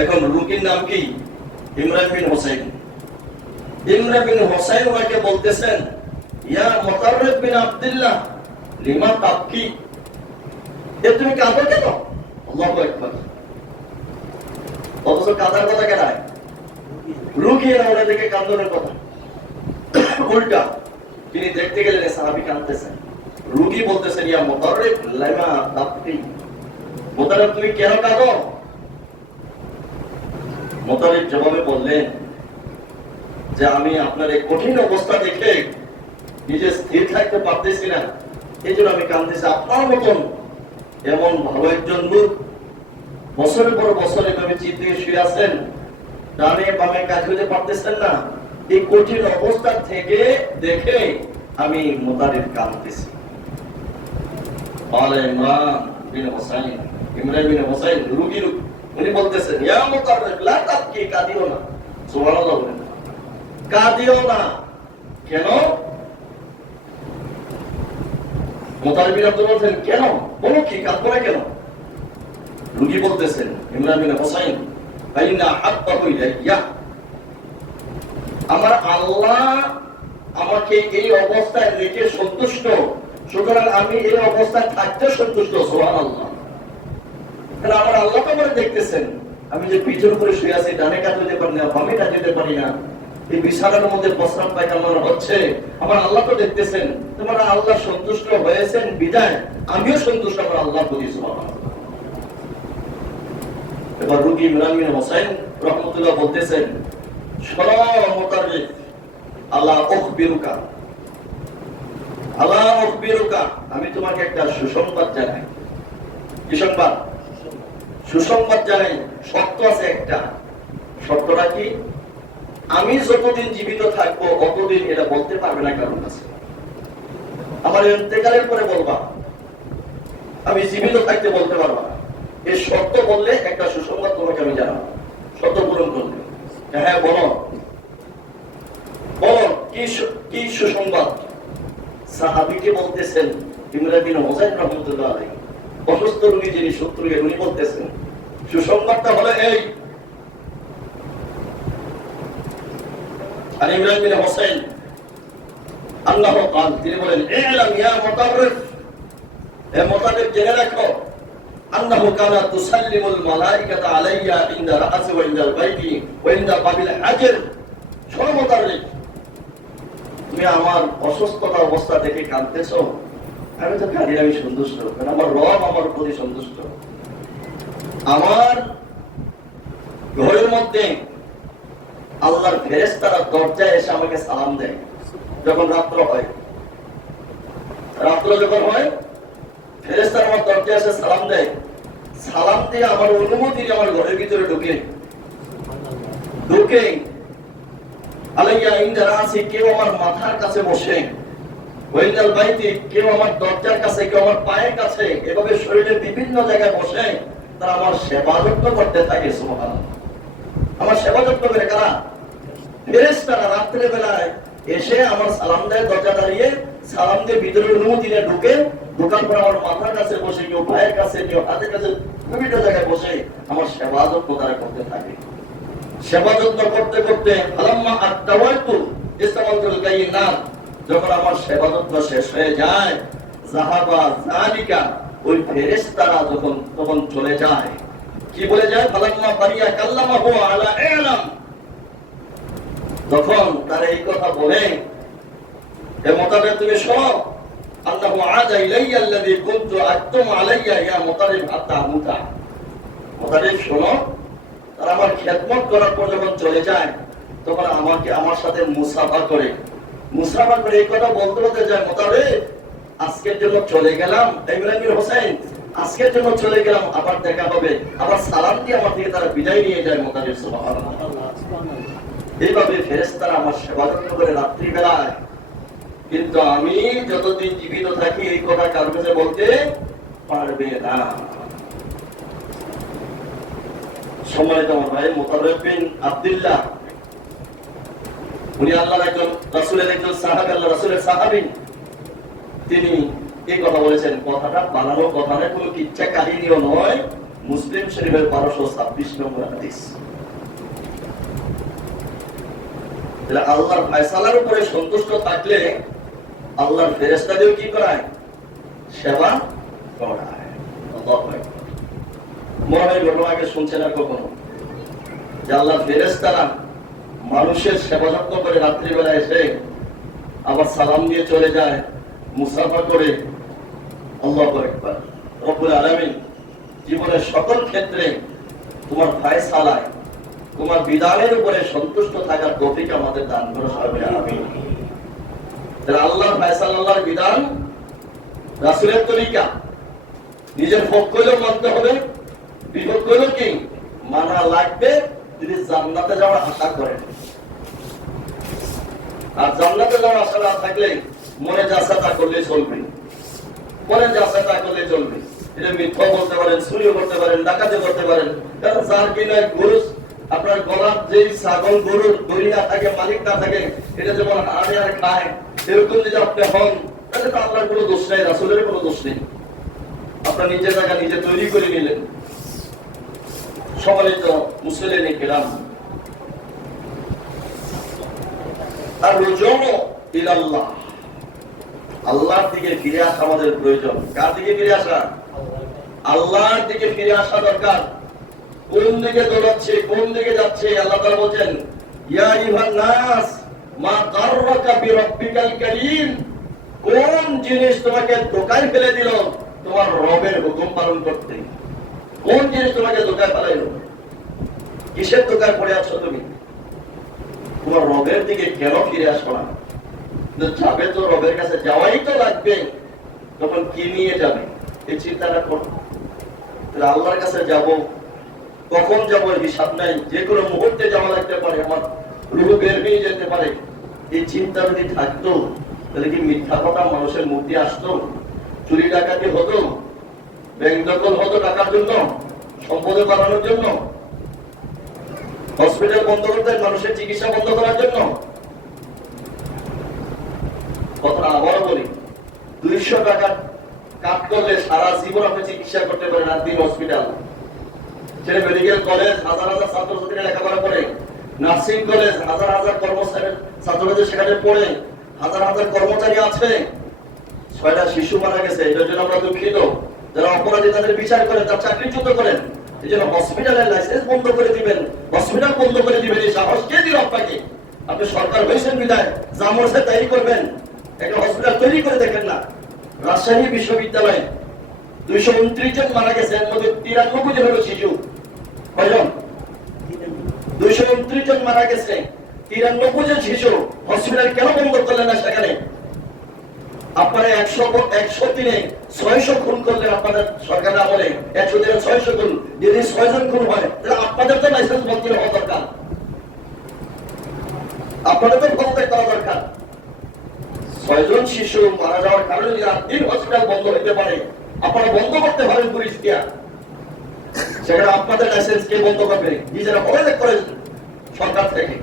এখন রোগীর নাম কি? ইমরান বিন হোসেন। ইমরান বিন হোসেন ওনাকে বলতেছেন, ইয়া মুতাররিফ বিন আব্দুল্লাহ লিমা তাবকি, এ তুমি কাঁদো কেন? আল্লাহু আকবার। অথচ কাঁদার কথা কেন? রোগী ওনার দিকে কাঁদনের কথা উল্টা। তিনি দেখতে গেলেন সাহাবী কাঁদতেছেন, রোগী বলতেছেন, ইয়া মুতাররিফ লিমা তাবকি, মুতাররিফ তুমি কেন কাঁদো? মুতাররিফ জবাবে বললেন যে আমি আপনার এই কঠিন অবস্থা দেখে নিজে স্থির থাকতে পারতেছি না, এই জন্য আমি কাঁদতেছি। আপনার মতন এমন ভালো একজন লোক বছরের পর বছর এভাবে চিত দিয়ে শুয়ে আছেন, ডানে বামে কাজ হইতে পারতেছেন না, এই কঠিন অবস্থা থেকে দেখে আমি মুতাররিফ কাঁদতেছি। ইমরান বিন হোসেন রোগী উনি বলতেছেন, ইয়া মুতাররিফ লা তাবকি, কাঁদিও না। সুবহানাল্লাহ বলেন, কাঁদিও না। কেন? মুতাররিফ বিন আব্দুল্লাহ বলছেন, কেন? বলো কি, কাঁদবো না কেন? রোগী বলতেছেন, ইমরান বিন হোসেন, ফাইন্না হাব্বাহু ইলাইয়া, আমার আল্লাহ আমাকে এই অবস্থায় রেখে সন্তুষ্ট, সুতরাং আমি এই অবস্থায় থাকতে সন্তুষ্ট। সুবহানাল্লাহ। আমার আল্লাহ তো আমার দেখতেছেন, আমি যে পিঠের উপরে শুয়ে আছি, ডানে কাজ হতে পারি না, বামে কাজ হতে পারি না, এই বিছানার মধ্যে প্রস্রাব পায়খানা হচ্ছে, আমার আল্লাহ তো দেখতেছেন। তোমার আল্লাহ সন্তুষ্ট হয়েছেন বিদায় আমিও সন্তুষ্ট আমার আল্লাহ প্রতি। সুবহানাল্লাহ। এবার রোগী ইমরান বিন হোসেন রাহমাতুল্লাহ বলতেছেন, শোনো মুতাররিফ, আল্লাহ উখবিরুকা, আল্লাহ উখবিরুকা, আমি তোমাকে একটা সুসংবাদ জানাই। কি সংবাদ? সুসংবাদ জানাই। সত্য আছে একটা। সত্যটা কি? আমি যতদিন জীবিত থাকবো অতদিন এটা বলতে পারবে না কারণ আছে। আমার ইন্তেকালের পরে বলবা, আমি জীবিত থাকতে বলতে পারবা না। এই সত্য বললে একটা সুসংবাদ তোমাকে আমি জানাবো, সত্য পূরণ করলে। হ্যাঁ বলো, বলো কি সুসংবাদ? সাহাবীকে বলতেছেন ইমরান বিন হোসেন রাহমাতুল্লাহ আলাইহি, অসুস্থ রোগী যিনি শত্রু, উনি বলতেছেন সুসংবাদটা হলো এই। আর ইমরান বিন হোসেন আল্লাহ পাক তিনি বলেন, ইলাম ইয়া মুতাররিফ, এ মুতাররিফ জেনে রাখো, আন্নাহু কানা তুসাল্লিমুল মালাইকাতা আলাইয়া ইনদা রাসি ওয়া ইনদাল বাইতি ওয়া ইনদা বাবিল হাজর। শোনো মুতাররিফ, তুমি আমার অসুস্থতা অবস্থা দেখে কাঁদতেছো, আমি তো কাঁদি, আমি সন্তুষ্ট, কারণ আমার রব আমার প্রতি সন্তুষ্ট। আমার ঘরের মধ্যে আল্লাহর ফেরেশতারা দরজায় এসে আমাকে সালাম দেয় যখন রাত্র হয়। রাত্র যখন হয় ফেরেশতারা আমার দরজায় এসে সালাম দেয়, সালাম দিয়ে আমার অনুমতি দিয়ে আমার ঘরের ভিতরে ঢুকে আলাইয়া ইনদা রাসি, কেউ আমার মাথার কাছে বসে, ওয়াইনাল বাইতি, কেউ আমার দরজার কাছে, কেউ আমার পায়ের কাছে, এভাবে শরীরের বিভিন্ন জায়গায় বসে তারা আমার সেবা যত্ন করতে থাকে। সুবহানাল্লাহ। আমার সেবা যত্ন করে কারা? ফেরেশতারা রাত্রে বেলায় এসে আমার সালাম দেয়, দরজা দাঁড়িয়ে সালাম দিয়ে ভিতরে অনুমতি নিয়ে ঢুকে, ঢোকার পর আমার মাথার কাছে বসে, কেউ পায়ের কাছে, কেউ হাতের কাছে, বিভিন্ন জায়গায় বসে আমার সেবা যত্ন তারা করতে থাকে। সেবা যত্ন করতে করতে আলাম্মা আত্তাওয়াইতু ইসতামালতুল কায়িনাত, যখন আমার সেবা যত্ন শেষ হয়ে যায়, যাহাবা যালিকা, ওই ফেরেশতারা তখন চলে যায়। কি বলে যায়? ফালাম্মা বারিয়া কাল্লামাহু আলা ইলাম তখন তারা এই কথা বলে, হে মুতারিব তুমি শোনো, আল্লাহু আযা ইলাইয়া আল্লাযী কুনতু আতুম আলাইয়া ইয়া মুতারিব হাত্তা মুতা। মুতারিব শোনো, তারা আমার খেদমত করার পর যখন চলে যায় তখন আমাকে আমার সাথে মুসাফা করে এই কথা বলতে বলতে যায়, মুতারিব আজকের জন্য চলে গেলাম, ইব্রাহিম হোসেন আজকের জন্য চলে গেলাম, আবার দেখা হবে, আবার সালাম দিয়ে আমার থেকে তারা বিদায় নিয়ে যায়। মুতারিব সুবহানাল্লাহ। এইভাবে ফেরেশতারা আমার সেবা যত্ন করে রাত্রি বেলায়, কিন্তু আমি যতদিন জীবিত থাকি এই কথা কারো কাছে বলতে পারবে না। সম্মানিত আমার ভাই, মুতারিব বিন আব্দুল্লাহ, উনি আল্লাহর একজন রাসূলের একজন সাহাবী, আল্লাহ রাসূলের সাহাবী। তিনি এই কথা বলেছেন, কথাটা বানানো কথা নয়, কোনো কিচ্ছা কাহিনীও নয়, মুসলিম শরীফের 1226 নম্বর হাদিস। আল্লাহর ফয়সালার উপরে সন্তুষ্ট থাকলে আল্লাহর ফেরেশতাদেরও কি করায়? সেবা করায়। আল্লাহু আকবার। মনে হয় ঘটনাকে শুনছেন না কখনো, যে আল্লাহর ফেরেশতারা মানুষের সেবা যত্ন করে রাত্রিবেলা এসে আবার সালাম দিয়ে চলে যায়, মুসাফা করে। আল্লাহু আকবার। রব্বুল আলামিন জীবনের সকল ক্ষেত্রে তোমার ফয়সালায়, তোমার বিধানের উপরে সন্তুষ্ট থাকার তৌফিক আমাদের দান করো সবাই আমিন। তাহলে আল্লাহর ফয়সালা, আল্লাহর বিধান, রাসূলের তরিকা নিজের পক্ষ হলেও মানতে হবে, বিপক্ষ হলেও কি মানা লাগবে, যদি জান্নাতে যাওয়ার আশা করেন। আর জান্নাতে যাওয়ার আশা না থাকলে মনে যাচ্ছে তা করলে চলবে, মনে যাচ্ছে তা করলে চলবে। এটা মিথ্যা বলতে পারেন, চুরিও করতে পারেন, ডাকাতি করতে পারেন, কারণ যার কিনা গরু, আপনার গলার যে ছাগল গরুর দড়ি না থাকে, মালিক না থাকে, এটা যেমন হাড়ে আর খায়, এরকম যদি আপনি হন, তাহলে তো আপনার কোনো দোষ নেই, রাসূলের কোনো দোষ নেই। আপনার নিজের জায়গা নিজে তৈরি করে নিলেন। সম্মানিত মুসলিম কিরাম, আর রুজুউ ইলাল্লাহ, আল্লাহর দিকে ফিরে আসা আমাদের প্রয়োজন। কার দিকে ফিরে আসা? আল্লাহর দিকে ফিরে আসা দরকার। কোন দিকে দৌড়াচ্ছে, কোন দিকে যাচ্ছে? আল্লাহ তাআলা বলেন, ইয়া আইয়ুহান নাস মা গাররাকা বিরাব্বিকাল কারীম। কোন জিনিস তোমাকে ধোঁকায় ফেলে দিল তোমার রবের হুকুম পালন করতে? কোন জিনিস তোমাকে ধোঁকায় ফেলাইল? কিসের ধোঁকায় পড়ে আছো তুমি? তোমার রবের দিকে কেন ফিরে আসো না? যাবে তো রবের কাছে, যাওয়াই তো লাগবে, তখন কি নিয়ে যাবে এই চিন্তাটা করো। আল্লাহর কাছে যাব, কখন যাব হিসাব নাই, যে কোনো মুহূর্তে যাওয়া লাগতে পারে, আমার রূহ বের হয়ে যেতে পারে। এই চিন্তা যদি থাকতো তাহলে কি মিথ্যা কথা মানুষের মুখ দিয়ে আসতো? চুরি ডাকাতি হতো, ব্যাংক দখল হতো টাকার জন্য, সম্পদে বাড়ানোর জন্য, হসপিটাল বন্ধ করতে, মানুষের চিকিৎসা বন্ধ করার জন্য। কথাটা আবারও বলি, 200 টাকা কাট করলে সারা জীবন আপনি চিকিৎসা করতে পারেন। আর 3 হসপিটাল, সেটা মেডিকেল কলেজ, হাজার হাজার ছাত্রছাত্রীরা লেখাপড়া করে, নার্সিং কলেজ, হাজার হাজার কর্মচারী ছাত্রছাত্রী সেখানে পড়ে, হাজার হাজার কর্মচারী আছে। 6টা শিশু মারা গেছে, এটার জন্য আমরা দুঃখিত। যারা অপরাধী তাদের বিচার করেন, তার চাকরিচ্যুত করেন, এই জন্য হসপিটালের লাইসেন্স বন্ধ করে দিবেন, হসপিটাল বন্ধ করে দিবেন। এই সাহস কে দিল আপনাকে? আপনি সরকার হয়েছেন বিদায় যা মনে তাই করবেন। একটা হসপিটাল তৈরি করে দেখেন না। রাজশাহী বিশ্ববিদ্যালয়ে 229 জন মারা গেছে, এর মধ্যে 93 জন হলো শিশু। কয়জন? 229 জন মারা গেছে, 93 জন শিশু। হসপিটাল কেন বন্ধ করলেন না সেখানে? আপনারা 100 দিনে 600 খুন করলেন আপনাদের সরকারের আমলে। 100 দিনে 600 খুন, যদি 6 জন খুন হয় তাহলে আপনাদের তো লাইসেন্স বন্ধ হওয়া দরকার, আপনাদের তো পদত্যাগ করা দরকার। 6 জন শিশু মারা যাওয়ার কারণে যদি 3 হসপিটাল বন্ধ হতে পারে, আপনারা বন্ধ করতে পারেন পুলিশ দিয়া, সেখানে আপনাদের লাইসেন্স কে বন্ধ করবে? নিজেরা পদত্যাগ করেন সরকার থেকে।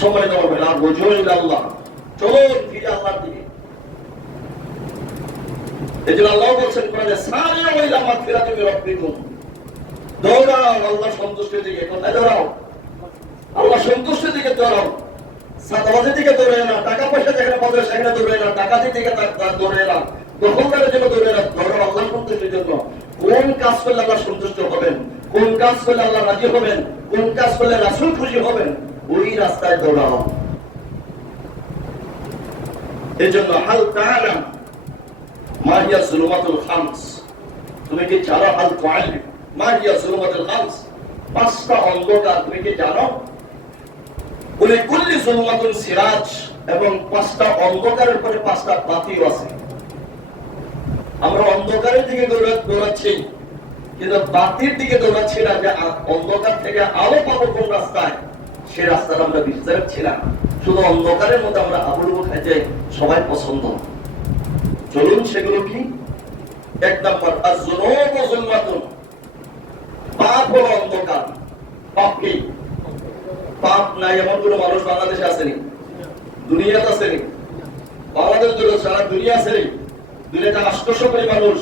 সম্মানিত হবে না, রুজুউ ইলাল্লাহ, চলো ফিরে আল্লাহর দিকে। এই জন্য আল্লাহ বলছেন কোরআনে, সারিউ ইলা মাগফিরাতি মির রাব্বিকুম, দৌড়াও আল্লাহ সন্তুষ্টির দিকে। কোথায় দৌড়াও? আল্লাহ সন্তুষ্টির দিকে দৌড়াও। সাদাবাজির দিকে দৌড়ে না, টাকা পয়সা যেখানে পাবে সেখানে দৌড়ে না, ডাকাতির দিকে দৌড়ে না, দখলদারের জন্য দৌড়ে না, দৌড়াও আল্লাহ সন্তুষ্টির জন্য। কোন কাজ করলে আল্লাহ সন্তুষ্ট হবেন, কোন কাজ করলে আল্লাহ রাজি হবেন, কোন কাজ করলে রাসূল খুশি হবেন, ওই রাস্তায় দৌড়াও। এজন্য হাল তাআলাম মা হিয়া যুলুমাতুল খামস, তুমি কি জানো? হাল তাআলাম মা হিয়া যুলুমাতুল খামস, পাঁচটা অন্ধকার তুমি কি জানো? বলে কুল্লি যুলুমাতুন সিরাজ, এবং পাঁচটা অন্ধকারের পরে পাঁচটা বাতিও আছে। আমরা অন্ধকারের দিকে দৌড়াচ্ছি, কিন্তু বাতির দিকে দৌড়াচ্ছি না, যে অন্ধকার থেকে আলো পাবো কোন রাস্তায়, সে রাস্তাটা আমরা বিস্তারিত ছিলাম। শুধু অন্ধকারের মধ্যে আমরা আবুড়বু খাইতে সবাই পছন্দ। চলুন সেগুলো কি? এক নম্বর আয-যুনুবু যুলমাতুন, পাপ হলো অন্ধকার। পাপ কি? পাপ নাই এমন কোন মানুষ বাংলাদেশে আসেনি, দুনিয়াতে আসেনি। বাংলাদেশ সারা দুনিয়া আসেনি। দুনিয়াতে 800 কোটি মানুষ।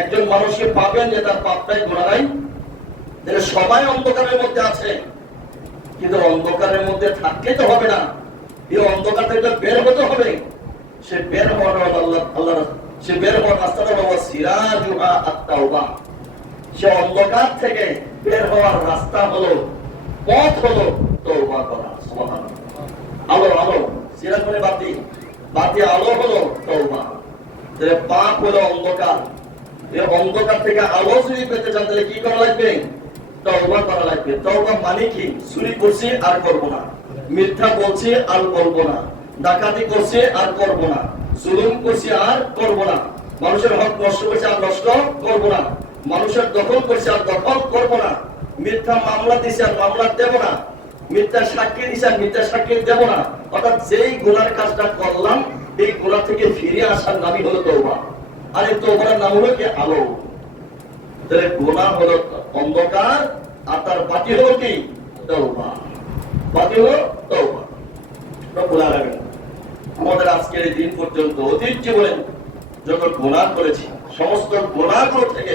একজন মানুষকে পাবেন যে তার পাপটাই গোনা নাই? সবাই অন্ধকারের মধ্যে আছে, কিন্তু অন্ধকারের মধ্যে থাকতে তো হবে না, এই অন্ধকার থেকে বের হতে হবে। সে বের হওয়ার আল্লাহ সে বের হওয়ার রাস্তাটা হলো সিরাজুহা আত-তাওবা। সে অন্ধকার থেকে বের হওয়ার রাস্তা হলো, পথ হলো তওবা করা। সুবহানাল্লাহ। আলো আলো, সিরাজ মানে বাতি, বাতি আলো হলো তওবা। তাহলে পাপ হলো অন্ধকার। এই অন্ধকার থেকে আলো যদি পেতে চান তাহলে কি করা লাগবে? তওবা করা লাগবে। তওবা মানে কি? চুরি করছি আর করব না, মিথ্যা বলছি আর করব না, ডাকাতি করছি আর করব না, জুলুম করছি আর করব না, মানুষের হক নষ্ট করছি আর নষ্ট করব না, মানুষের দখল করছি আর দখল করব না, মিথ্যা মামলা দিছি আর মামলা দেব না, মিথ্যা সাক্ষী দিছি আর মিথ্যা সাক্ষী দেব না। অর্থাৎ যেই গুনার কাজটা করলাম এই গুনাহ থেকে ফিরে আসার নামই হলো তওবা। আর এই তওবার নাম হলো কি? আলো। তাহলে গুনাহ হলো অন্ধকার, আর তার বাতি হলো কি? তওবা। বাতি হলো তওবা। রব্বুল আলামিন আমাদের আজকের এই দিন পর্যন্ত অতীত জীবনে যত গুনাহ করেছি, সমস্ত গুনাহগুলো থেকে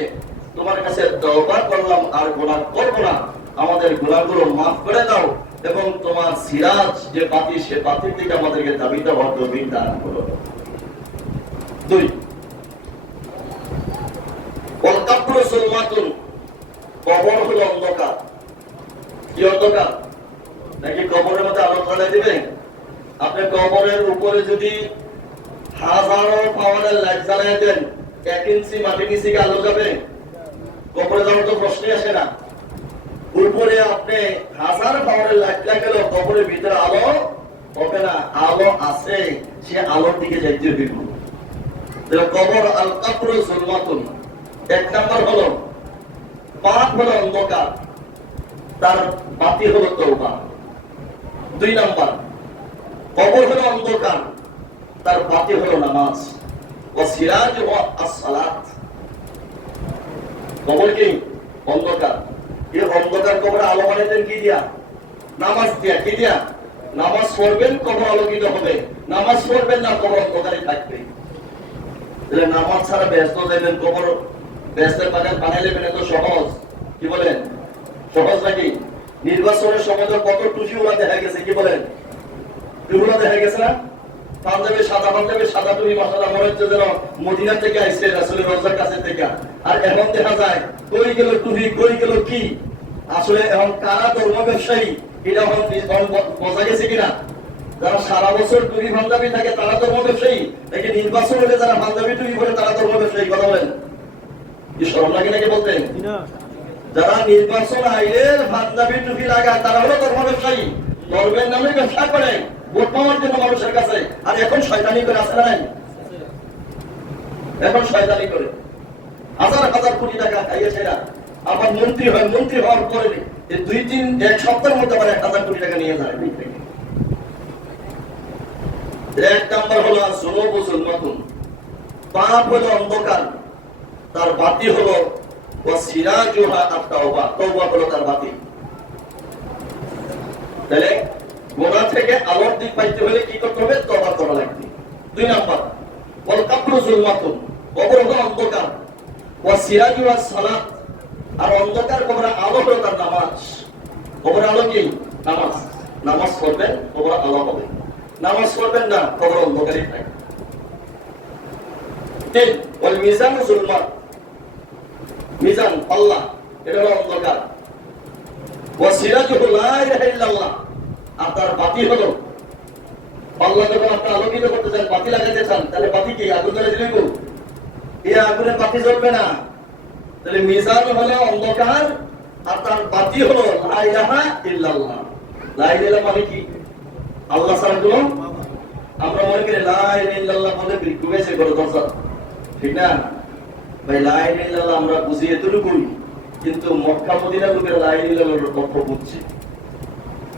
তোমার কাছে তওবা করলাম আর গুনাহ করব না। আমাদের গুনাহগুলো মাফ করে দাও, এবং তোমার সিরাজ যে বাতি, সে বাতির দিকে আমাদেরকে দাবিত হওয়ার তৌফিক দান করো। 2 ওয়াল কাবরু যুলমাতুন, কবর হলো অন্ধকার। কি অন্ধকার? নাকি কবরের মধ্যে আলো জ্বালিয়ে দিবেন? আপনি কবরের উপরে যদি হাজারো পাওয়ারের লাইট জ্বালিয়ে দেন, 1 ইঞ্চি মাটির নিচে কি আলো যাবে? কবরে যাওয়ার তো প্রশ্নই আসে না। উপরে আপনি হাজার পাওয়ারের লাইট লাগালেও কবরের ভিতরে আলো হবে না। আলো আছে, সে আলোর দিকে যাইতে হবে। কবর আল কাবরু যুলমাতুন, 1 নম্বর হলো পাপ হলো অন্ধকার, তার বাতি হলো তওবা। 2 নম্বর, কবর হলো অন্ধকার, তার বাতি হলো নামাজ। ওয়া সিরাজুহু আস-সালাত। কবর কি? অন্ধকার। এই অন্ধকার কবরে আলো বানাইতেন কি দিয়া? নামাজ দিয়া। কি দিয়া? নামাজ পড়বেন, কবর আলোকিত হবে। নামাজ পড়বেন না, কবর অন্ধকারে থাকবে। তাহলে নামাজ ছাড়া ব্যস্ত যাবেন, কবর ব্যস্তের বাগান বানাই নেবেন, এত সহজ? কি বলেন? সহজ নাকি? নির্বাচনের সময় তো কত টুপিওয়ালা দেখা গেছে। কি বলেন? টুপিওয়ালা দেখা গেছে না? পাঞ্জাবে সাদা, পাঞ্জাবে সাদা টুপি, মাশাআল্লাহ, মনে হচ্ছে যেন মদিনা থেকে আইছে, রাসূলের রওজার কাছে থেকে। আর এখন দেখা যায় কই গেল টুপি, কই গেল কি? আসলে এখন কারা ধর্ম ব্যবসায়ী এটা এখন বোঝা গেছে কিনা? যারা সারা বছর টুপি পাঞ্জাবি থাকে তারা ধর্ম ব্যবসায়ী, নাকি নির্বাচন হলে যারা পাঞ্জাবি টুপি পরে তারা ধর্ম ব্যবসায়ী? কথা বলেন। কি শরম লাগে নাকি বলতে? যারা নির্বাচন আইলে পাঞ্জাবি টুপি লাগায় তারা হলো ধর্ম ব্যবসায়ী, ধর্মের নামে ব্যবসা করে ভোট পাওয়ার জন্য মানুষের কাছে। আর এখন শয়তানি করে আসে নাই? এখন শয়তানি করে হাজার হাজার কোটি টাকা খাইয়েছে না, আবার মন্ত্রী হয়, মন্ত্রী হওয়ার পরে 2-3 এক সপ্তাহের মধ্যে আবার 1000 কোটি টাকা নিয়ে যায়। 1 নম্বর হলো যুনুবু যুলমাতুন, পাপ হলো অন্ধকার, তার বাতি হলো ওয়া সিরাজুহা আত-তাওবা, তওবা হলো তার বাতি। তাহলে গুনাহ থেকে আলোর দিক পাইতে হলে কি করতে হবে? তওবা করা লাগবে। 2 নম্বর, ওয়াল কাবরু যুলমাতুন, কবর হলো অন্ধকার, ওয়া সিরাজুহা আস-সালাত, আর অন্ধকার কবরে আলো হলো তার নামাজ। কবরে আলো কি? নামাজ। নামাজ পড়বেন, কবরে আলো হবে। নামাজ পড়বেন না, কবর অন্ধকারই থাকবে। 3 ওয়াল মিজানু যুলমাত, মিজান আল্লাহ, এটা হলো অন্ধকার। ওয়া সিরাজুহু লা ইলাহা ইল্লাল্লাহ, আর তার বাতি হলো আল্লাহ। যখন আপনি আলোকিত করতে চান, বাতি লাগাতে চান, তাহলে বাতি কি আগুন ধরে জ্বলবে? এই আগুনে বাতি জ্বলবে না। তাহলে মিজান হলো অন্ধকার, আর তার বাতি হলো লা ইলাহা ইল্লাল্লাহ। লা ইলাহা মানে কি? আল্লাহ ছাড়া কোনো, আমরা মনে করি লা ইলাহা ইল্লাল্লাহ বলে ঢুকেছে বড় দরজা, ঠিক না ভাই? লা ইলাহা ইল্লাল্লাহ আমরা বুঝি এতটুকুই, কিন্তু মক্কা মদিনার লোকের লা ইলাহা ইল্লাল্লাহর তথ্য বুঝছে।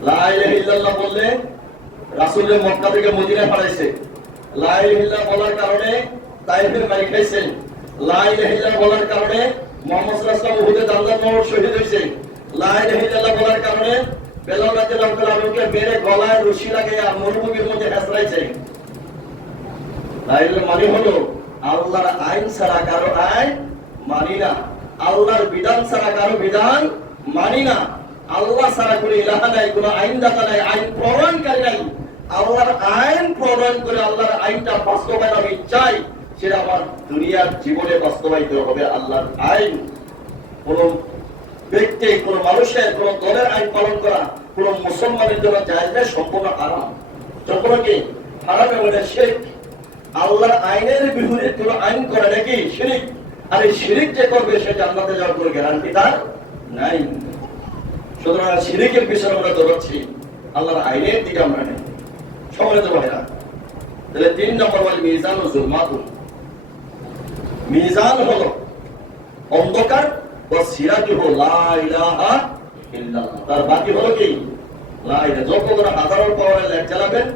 লা ইলাহা ইল্লাল্লাহ বললে রাসূলের মক্কা থেকে মদিনায় পাঠাইছে। লা ইলাহা ইল্লাল্লাহ বলার কারণে তায়েফের বাড়ি খাইছেন। লা ইলাহা ইল্লাল্লাহ বলার কারণে মুহাম্মদ সাল্লাল্লাহু আলাইহি ওয়াসাল্লাম উহুদে দাঙ্গার মহড় শহীদ হয়েছে। লা ইলাহা ইল্লাল্লাহ বলার কারণে বেলাল রাদিয়াল্লাহু তাআলাকে মেরে গলায় রশি লাগিয়ে মরুভূমির মধ্যে হেঁচড়াইছে। লা ইলাহা মানে হলো আল্লাহর আইন ছাড়া কারো আইন মানি না, আল্লাহর বিধান ছাড়া কারো বিধান মানি না, আল্লাহ ছাড়া কোনো ইলাহা নাই, কোনো আইনদাতা নাই, আইন প্রণয়নকারী নাই। আল্লাহর আইন প্রণয়ন করে আল্লাহর আইনটা বাস্তবায়ন আমি চাই, সেটা আমার দুনিয়ার জীবনে বাস্তবায়িত হবে। আল্লাহর আইন কোন ব্যক্তি, কোন মানুষের, কোন দলের আইন পালন করা কোন মুসলমানের জন্য জায়েজ নয়, সম্পূর্ণ হারাম। সম্পূর্ণ কি হারাম? এবং শিরক। আল্লাহর আইনের বিরুদ্ধে কোন আইন করে নাকি শিরক। আর এই শিরক যে করবে সে জান্নাতে যাওয়ার কোনো গ্যারান্টি তার নাই। সুতরাং শিরকের বিষয়ে আমরা দৌড়াচ্ছি, আল্লাহর আইনের দিকে আমরা নেই। সম্মানিত ভাইরা, তাহলে 3 নম্বর বলে মিজান ও জুলমাতুন। মিজান হলো অন্ধকার, ও সিরাজুহু লা ইলাহা ইল্লাল্লাহ, তার বাকি হলো কি লা ইলাহা। যত করে হাজারো পাওয়ারে লাইট জ্বালাবেন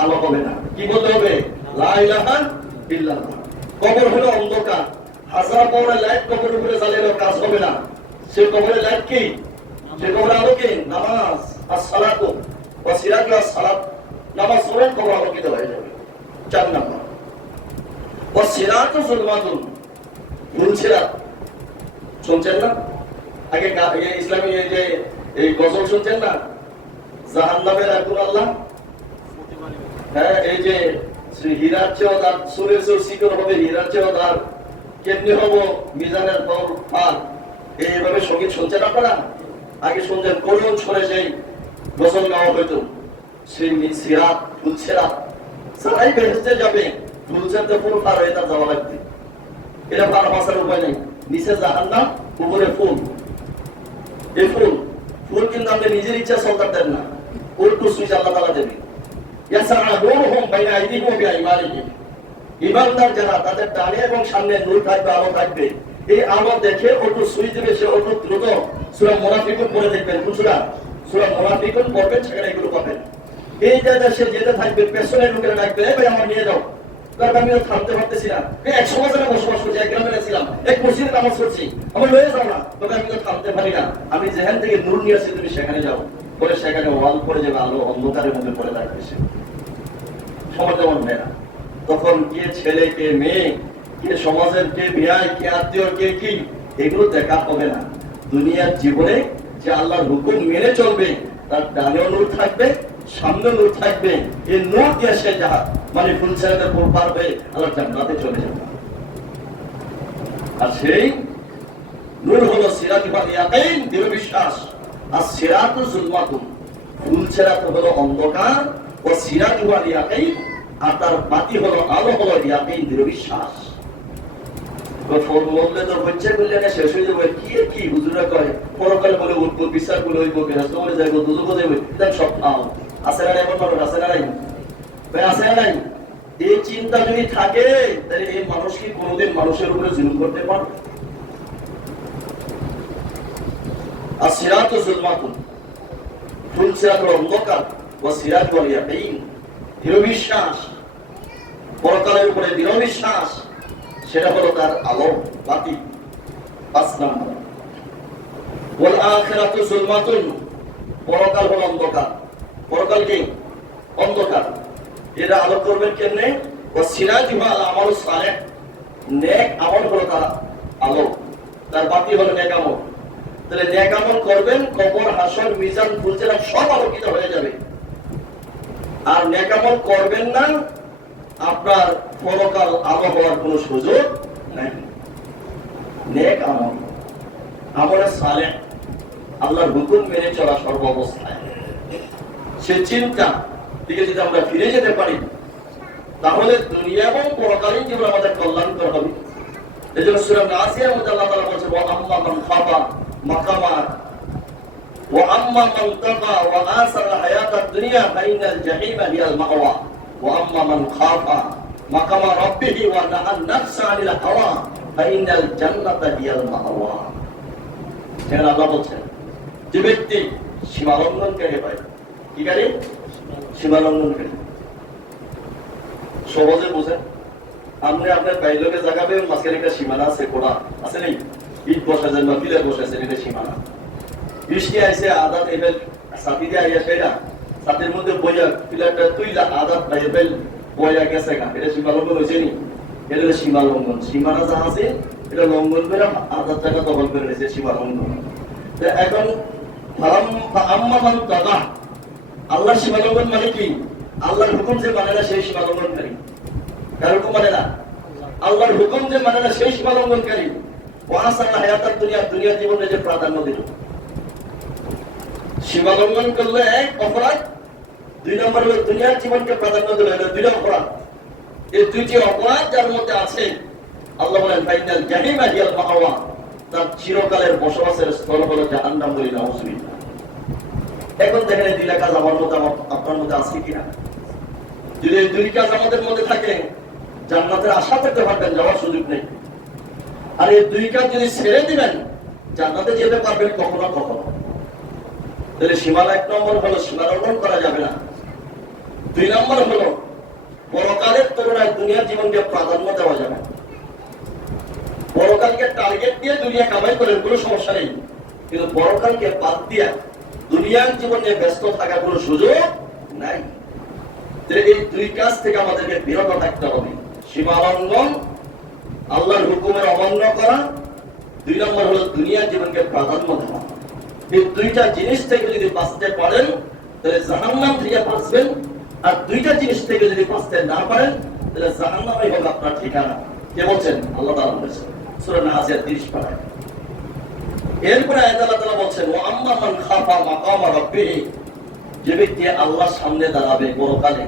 আলো হবে না। কি বলতে হবে? লা ইলাহা ইল্লাল্লাহ। কবর হলো অন্ধকার, হাজার পাওয়ারে লাইট কবরের উপরে জ্বালালেও কাজ হবে না। সে কবরের লাইট কি? সে কবরের আলো কি? নামাজ। as-সালাতু ওয়া সিরাজু as-সালাত, নামাজ পড়েন কবর আলোকিত হয়ে যাবে। 4 নম্বর ওয়া সিরাতু যুলমাতুন, ফুলছিরাত। শুনছেন না? আগে ইসলামী যে এই গজল শুনছেন না, জাহান্নামের আগুন আল্লাহ, হ্যাঁ, এই যে হীরার চেয়েও দার, সুরের চেয়েও শিকড় হবে, হীরার চেয়েও দার, কেমনি হবো মিজানের দর পার, এইভাবে সঙ্গীত শুনছেন আপনারা? আগে শুনছেন করুন ছড়ে সেই গজল গাওয়া হইতো, সেই সিরাত, ফুলছিরাত। সারাই বেহেশতে যাবে, ফুলছিরাতে পুরো পার হয়ে তার যাওয়া লাগবে। এটা পার বাঁচার উপায় নেই। নিচে জাহান্নাম, উপরে ফুল। এই ফুল ফুল কিন্তু আপনি নিজের ইচ্ছা সরকার দেন না, উল্টো সুইচ আল্লাহ তাআলা দেবে। ইয়াসাআদুহুম বাইনা আইদিহিম ওয়া বিআইমানিহিম, ইমানদার যারা তাদের ডানে এবং সামনে নূর থাকবে, আলো থাকবে। এই আলো দেখে উল্টো সুইচ দেবে, সে উল্টো দ্রুত সূরা মুনাফিকুন পড়ে দেখবেন। কোন সূরা? সূরা মুনাফিকুন পড়বেন, সেখানে এগুলো পাবেন। এই জায়গায় সে যেতে থাকবে, পেছনের লোকেরা ডাকবে, এই ভাই আমার নিয়ে যাও। আমিও থামতে পারতেছি না, এক সমাজে বসবাস করছি, এক গ্রামে ছিলাম, এক মসজিদে নামাজ পড়ছি, আমার লয়ে যাও না। তবে আমি তো থামতে পারি না, আমি যেখান থেকে নূর নিয়ে আসছি তুমি সেখানে যাও। পরে সেখানে ওয়াল পড়ে যাবে, আলো অন্ধকারের মধ্যে পড়ে থাকবে সে। সমাজ যেমন মেয়ে না, তখন কে ছেলে, কে মেয়ে, কে সমাজের, কে বিয়ায়, কে আত্মীয়, কে কি, এগুলো দেখা হবে না। দুনিয়ার জীবনে যে আল্লাহর হুকুম মেনে চলবে, তার ডানেও নূর থাকবে, সামনে নূর থাকবে। এই নূর দিয়ে সে যাহা মানে ফুলছিরাতের পর পারবে, আল্লাহ জান্নাতে চলে যাবে। আর সেই নূর হলো সিরাজুল ইয়াকিন, দৃঢ় বিশ্বাস। আর সিরাতু যুলমাতুন, ফুলছিরাত হলো অন্ধকার, ও সিরাজুল ইয়াকিন, আর তার বাতি হলো আলো, হলো ইয়াকিন, দৃঢ় বিশ্বাস। বললে তো হচ্ছে বললে না, শেষ হয়ে যাবে। কি কি হুজুরা কয় পরকালে বলে উঠবো, বিচার বলে হইব, বেহেশত বলে যাইবো, দুজক যাইব, দেখ সব নাও আছে না? এমন মানুষ আছে না? নাই ভাই, আছে না? নাই। এই চিন্তা যদি থাকে, তাহলে এই মানুষ কি কোনোদিন মানুষের উপরে জুলুম করতে পারবে? আর সিরাতু যুলমাতুন, ফুলছিরাত হলো অন্ধকার, ও সিরাজুল ইয়াকিন, দৃঢ় বিশ্বাস। পরকালের উপরে দৃঢ় বিশ্বাস, সেটা হলো তার আলো, বাতি। 5 নম্বর ওয়াল আখিরাতু যুলমাতুন, পরকাল হলো অন্ধকার। পরকাল কি? অন্ধকার। এরা আলো করবেন কেমনে? ও সিরাজুহা আল আমালুস সালেহ, নেক আমল হলো তার আলো, তার বাতি হলো নেক আমল। তাহলে নেক আমল করবেন, কবর, হাসর, মিজান, ফুলছিরাত সব আলোকিত হয়ে যাবে। আর নেক আমল করবেন না, আপনার পরকাল আলো হওয়ার কোনো সুযোগ নাই। নেক আমল, আমলে সালেহ, আল্লাহর হুকুম মেনে চলা সর্বাবস্থায়, সে চিন্তা দিকে যদি আমরা ফিরে যেতে পারি, তাহলে দুনিয়া এবং পরকালীন জীবন আমাদের কল্যাণকর হবে। এই জন্য সূরা নাসিয়ার মধ্যে আল্লাহ তাআলা বলেছেন, ওয়া আম্মা মান খাফা মাকামা ওয়া আম্মা মান তাকা ওয়া আসারা হায়াতাদ দুনিয়া ফাইনাল জাহিমা হিয়াল মাওয়া ওয়া আম্মা মান খাফা মাকামা রাব্বিহি ওয়া নাহান নাফসা আনিল হাওয়া ফাইনাল জান্নাতা হিয়াল মাওয়া। এখানে আল্লাহ বলছেন, যে ব্যক্তি সীমা লঙ্ঘনকারী হয়, কি করে? সীমা লঙ্ঘনকারী। সহজে বুঝেন, আপনি আপনার বাইলকে জাগাবেন, মাঝখানে একটা সীমানা আছে, কোড়া আছে নেই, ইট বসাছেন বা পিলার বসাছেন, এটা সীমানা। বৃষ্টি আইসে আদাত এবার সাথী দিয়ে আইয়া সেটা সাথের মধ্যে বইয়া পিলারটা তুইলা আদাত এবার বইয়া গেছে গা, এটা সীমা লঙ্ঘন হয়েছে নি? এটা সীমা লঙ্ঘন। সীমানা যা আছে এটা লঙ্ঘন করে আদাত টাকা দখল করে নিয়েছে, সীমা লঙ্ঘন। এখন আম্মা মান তাকা, আল্লাহর সীমা লঙ্ঘন মানে কি? আল্লাহর হুকুম যে মানে না সেই সীমা লঙ্ঘনকারী। কার হুকুম মানে না? আল্লাহর হুকুম যে মানে না সেই সীমা লঙ্ঘনকারী। ওয়াসারা হায়াতাদ দুনিয়া, দুনিয়া জীবনে যে প্রাধান্য দিল। সীমা লঙ্ঘন করলে এক অপরাধ, দুই নম্বর হলো দুনিয়ার জীবনকে প্রাধান্য দিল, এটা দুইটা অপরাধ। এই দুইটি অপরাধ যার মধ্যে আছে, আল্লাহ বলেন ফাইনাল জাহিমা হিয়াল মাওয়া, তার চিরকালের বসবাসের স্থল হলো জাহান্নাম। বলি নাউযুবিল্লাহ। এখন দেখেন এই দুইটা কাজ আমার মধ্যে আপনার মধ্যে আছে কিনা? যদি এই দুই কাজ আমাদের মধ্যে থাকে, জান্নাতের আশা করতে পারবেন, যাওয়ার সুযোগ নেই। আর এই দুই কাজ যদি ছেড়ে দিবেন, জান্নাতে যেতে পারবেন কখনো কখনো। তাহলে সীমানা এক নম্বর হলো সীমা লঙ্ঘন করা যাবে না। দুই নম্বর হলো পরকালের তুলনায় দুনিয়ার জীবনকে প্রাধান্য দেওয়া যাবে। পরকালকে টার্গেট দিয়ে দুনিয়া কামাই করেন, কোনো সমস্যা নেই, কিন্তু পরকালকে বাদ দিয়া দুনিয়ার জীবনে ব্যস্ত থাকার কোনো সুযোগ নাই। এই দুই কাজ থেকে আমাদেরকে বিরত থাকতে হবে। সীমা লঙ্ঘন, আল্লাহর হুকুমের অমান্য করা, দুই নম্বর হলো দুনিয়ার জীবনকে প্রাধান্য দেওয়া। এই দুইটা জিনিস থেকে যদি বাঁচতে পারেন, তাহলে জাহান্নাম থেকে বাঁচবেন। আর দুইটা জিনিস থেকে যদি বাঁচতে না পারেন, তাহলে জাহান্নামই হবে আপনার ঠিকানা। কে বলছেন? আল্লাহ তাআলা বলেছেন সূরা নাসিয়াত 30 পারায়। এরপরে আয়াত আল্লাহ তাআলা বলছেন, ওয়া আম্মা মান খাফা মাকামা রাব্বিহি, যে ব্যক্তি আল্লাহর সামনে দাঁড়াবে পরকালে।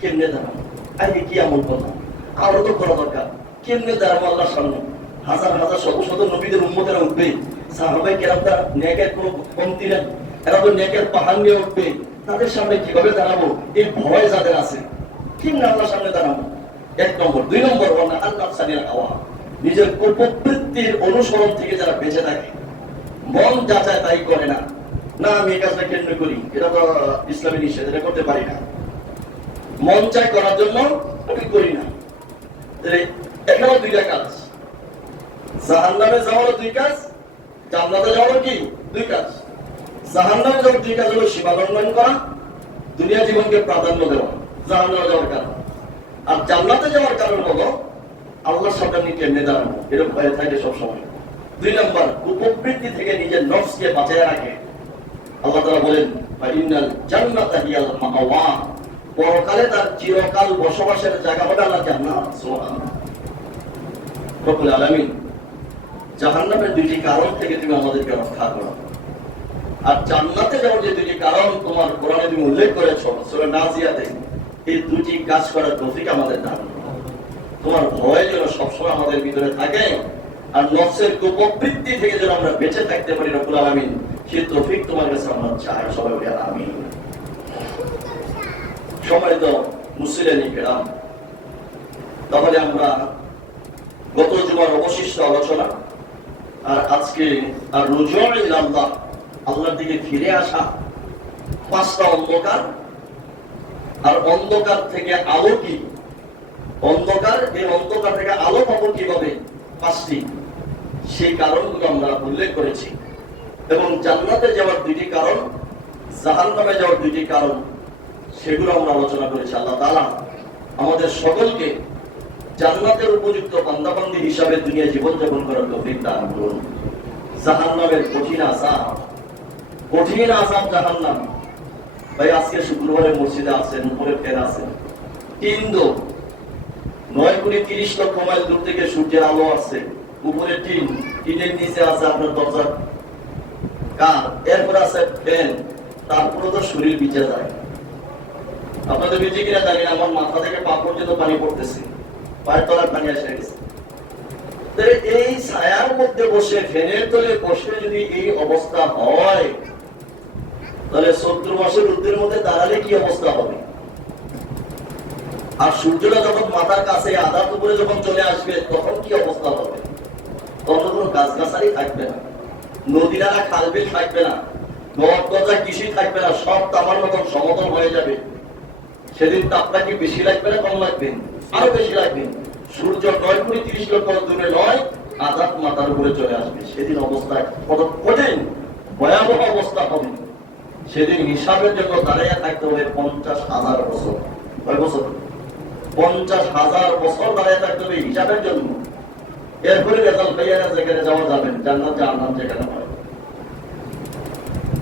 কেমনে দাঁড়াবে? আগে কি আমল কথা আরো তো করা দরকার। কেমনে দাঁড়াবো আল্লাহর সামনে? হাজার হাজার শত শত নবীদের উম্মতেরা উঠবে, সাহাবায়ে কেরামরা নেকের কোনো কমতি নেই, এরা তো নেকের পাহাড় নিয়ে উঠবে। তাদের সামনে কিভাবে দাঁড়াবো? এই ভয় যাদের আছে, কেমনে আল্লাহর সামনে দাঁড়াবো? এক নম্বর। দুই নম্বর, আল্লাহ সানিয়া হাওয়া, নিজের কুপ্রবৃত্তির অনুসরণ থেকে যারা বেঁচে থাকে, মন যা চায় তাই করে না। না, আমি এই কাজটা কেন্দ্র করি, এটা তো ইসলামী নিষেধ, এটা করতে পারি না, মন চায় করার জন্য আমি করি না। এখানেও দুইটা কাজ, জাহান্নামে যাওয়ারও দুই কাজ, জান্নাতে যাওয়ারও কি দুই কাজ। জাহান্নামে যাওয়ার দুই কাজ হলো সীমা লঙ্ঘন করা, দুনিয়া জীবনকে প্রাধান্য দেওয়া, জাহান্নামে যাওয়ার কারণ। আর জান্নাতে যাওয়ার কারণ হলো আল্লাহর সামনে আপনি কেমনে দাঁড়ানো, এরকম ভয় থাকে সবসময়। দুই নম্বর, কুপ্রবৃত্তি থেকে নিজের নফসকে বাঁচিয়ে রাখে। আল্লাহ তাআলা বলেন, ফাইনাল জান্নাতা হিয়াল মাওয়া, পরকালে তার চিরকাল বসবাসের জায়গা হবে আল্লাহ জান্নাত। সুবহানাল্লাহ। রব্বুল আলামিন জাহান্নামের দুইটি কারণ থেকে তুমি আমাদেরকে রক্ষা করো। আর জান্নাতে যাওয়ার যে দুইটি কারণ তোমার কোরআনে তুমি উল্লেখ করেছো সূরা নাজিয়াতে, এই দুইটি কাজ করার তৌফিক আমাদের দান করো। তোমার ভয় যেন সবসময় আমাদের ভিতরে থাকে, আর নফসের কুপ্রবৃত্তি থেকে যেন আমরা বেঁচে থাকতে পারি। রব্বুল আলামিন সেই তৌফিক তোমার কাছে আমরা চাই। সবাই বলি আমিন। সম্মানিত মুসলিম কিরাম, তাহলে আমরা গত জুমার অবশিষ্ট আলোচনা আর আজকে আর রুজু ইলাল্লাহ, আল্লাহর দিকে ফিরে আসা, পাঁচটা অন্ধকার, আর অন্ধকার থেকে আলো কি, অন্ধকার, এই অন্ধকার থেকে আলো পাবো কিভাবে, পাঁচটি, সেই কারণগুলো আমরা উল্লেখ করেছি। এবং জান্নাতে যাওয়ার দুইটি কারণ, জাহান্নামে যাওয়ার দুইটি কারণ, সেগুলো আমরা আলোচনা করেছি। আল্লাহ তাআলা আমাদের সকলকে জান্নাতের উপযুক্ত বান্দাবান্দি হিসাবে দুনিয়া জীবনযাপন করার তৌফিক দান করুন। জাহান্নামের কঠিন আযাব, কঠিন আযাব জাহান্নাম। ভাই আজকে শুক্রবারে মসজিদে আছেন, উপরে ফের আছেন, কিন্তু 9 কোটি 30 লক্ষ মাইল দূর থেকে সূর্যের আলো আসছে, উপরে টিন, ইটের নিচে আছে আপনার দরজার কাঠ, এরপরে আছে ফ্যান, তারপরে তো শরীর ভিজে যায়। আপনাদের ভিজে কিনা জানি না, আমার মাথা থেকে পা পর্যন্ত পানি পড়তেছে, পায়ের তলার পানি এসে গেছে। এই ছায়ার মধ্যে বসে, ফ্যানের তলে বসে যদি এই অবস্থা হয়, তাহলে 14 মাসের রোদের মধ্যে দাঁড়ালে কি অবস্থা হবে? আর সূর্যটা যখন মাথার কাছে আধা দুপুরে যখন চলে আসবে, তখন কি অবস্থা হবে? তখন কোনো গাছগাছালি থাকবে না, নদী নালা খালবিল থাকবে না, নদ গজা কিছুই থাকবে না, সব তামার মতন সমতল হয়ে যাবে। সেদিন তাপটা কি বেশি লাগবে না কম লাগবে? আরো বেশি লাগবে। সূর্য 9 কোটি 30 লক্ষ দূরে নয়, আজাদ মাথার উপরে চলে আসবে। সেদিন অবস্থা কত কঠিন, ভয়াবহ অবস্থা হবে। সেদিন হিসাবের জন্য দাঁড়িয়ে থাকতে হবে 50,000 বছর। কয় বছর? 50,000 বছর দাঁড়িয়ে থাকতে হবে হিসাবের জন্য। এরপরে রেজাল্ট পাইয়া যেখানে যাওয়া যাবে, জান্নাত জাহান্নাম যেখানে হয়।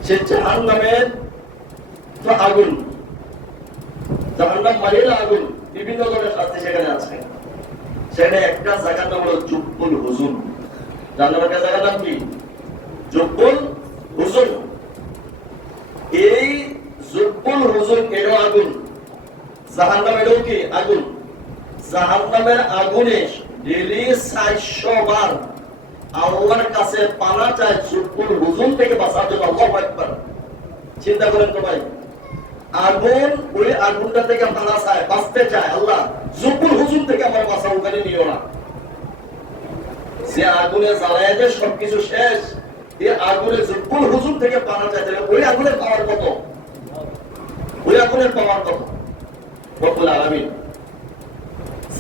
সে জাহান্নামের তো আগুন, জাহান্নাম মানেই আগুন, বিভিন্ন ধরনের শাস্তি সেখানে আছে। সেখানে একটা জায়গার নাম হলো জুব্বুল হুজুন। জাহান্নামের একটা জায়গার নাম কি? জুব্বুল হুজুন। এই জুব্বুল হুজুন এরও আগুন, জাহান্নাম এরও কি আগুন। জাহান্নামের আগুনে ডেইলি 400 বার আল্লাহর কাছে পানা চায় জুব্বুল হুজুন থেকে বাঁচার জন্য। আল্লাহু আকবার। চিন্তা করেন তো ভাই, আগুন, ওই আগুনটা থেকে পানা চায়, বাঁচতে চায়, আল্লাহ জুব্বুল হুজুন থেকে আমার বাঁচা, ওখানে নিও না। যে আগুনে জ্বালায় যে সবকিছু শেষ, এই আগুনে জুব্বুল হুজুন থেকে পানা চাইতে, ওই আগুনের পাওয়ার কত? ওই আগুনের পাওয়ার কত? রব্বুল আলামিন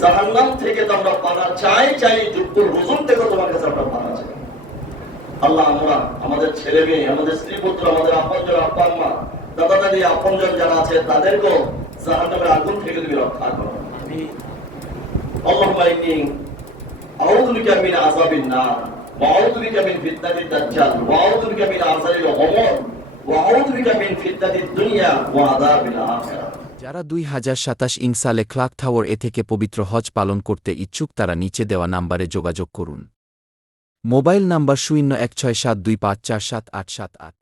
জাহান্নাম থেকে তো আমরা পানা চাই, জুব্বুল হুজুন থেকে তোমার কাছে আমরা পানা চাই। আল্লাহ আমরা, আমাদের ছেলে মেয়ে, আমাদের স্ত্রী পুত্র, আমাদের আপনজন, আব্বা আম্মা, দাদা দাদি, আপনজন যারা আছে, তাদেরকেও জাহান্নামের আগুন থেকে তুমি রক্ষা করো। আল্লাহুম্মা ইন্নী আউযু বিকা মিন আযাবিন নার ওয়া আউযু বিকা মিন ফিতনাতিদ দাজ্জাল ওয়া আউযু বিকা মিন আযাবিল কবর ওয়া আউযু বিকা মিন ফিতনাতিদ দুনিয়া ওয়া আযাবিল আখিরাহ। যারা 2027 সালে ক্লক টাওয়ার এ থেকে পবিত্র হজ পালন করতে ইচ্ছুক, তারা নিচে দেওয়া নাম্বারে যোগাযোগ করুন। Mobile number 016725478878।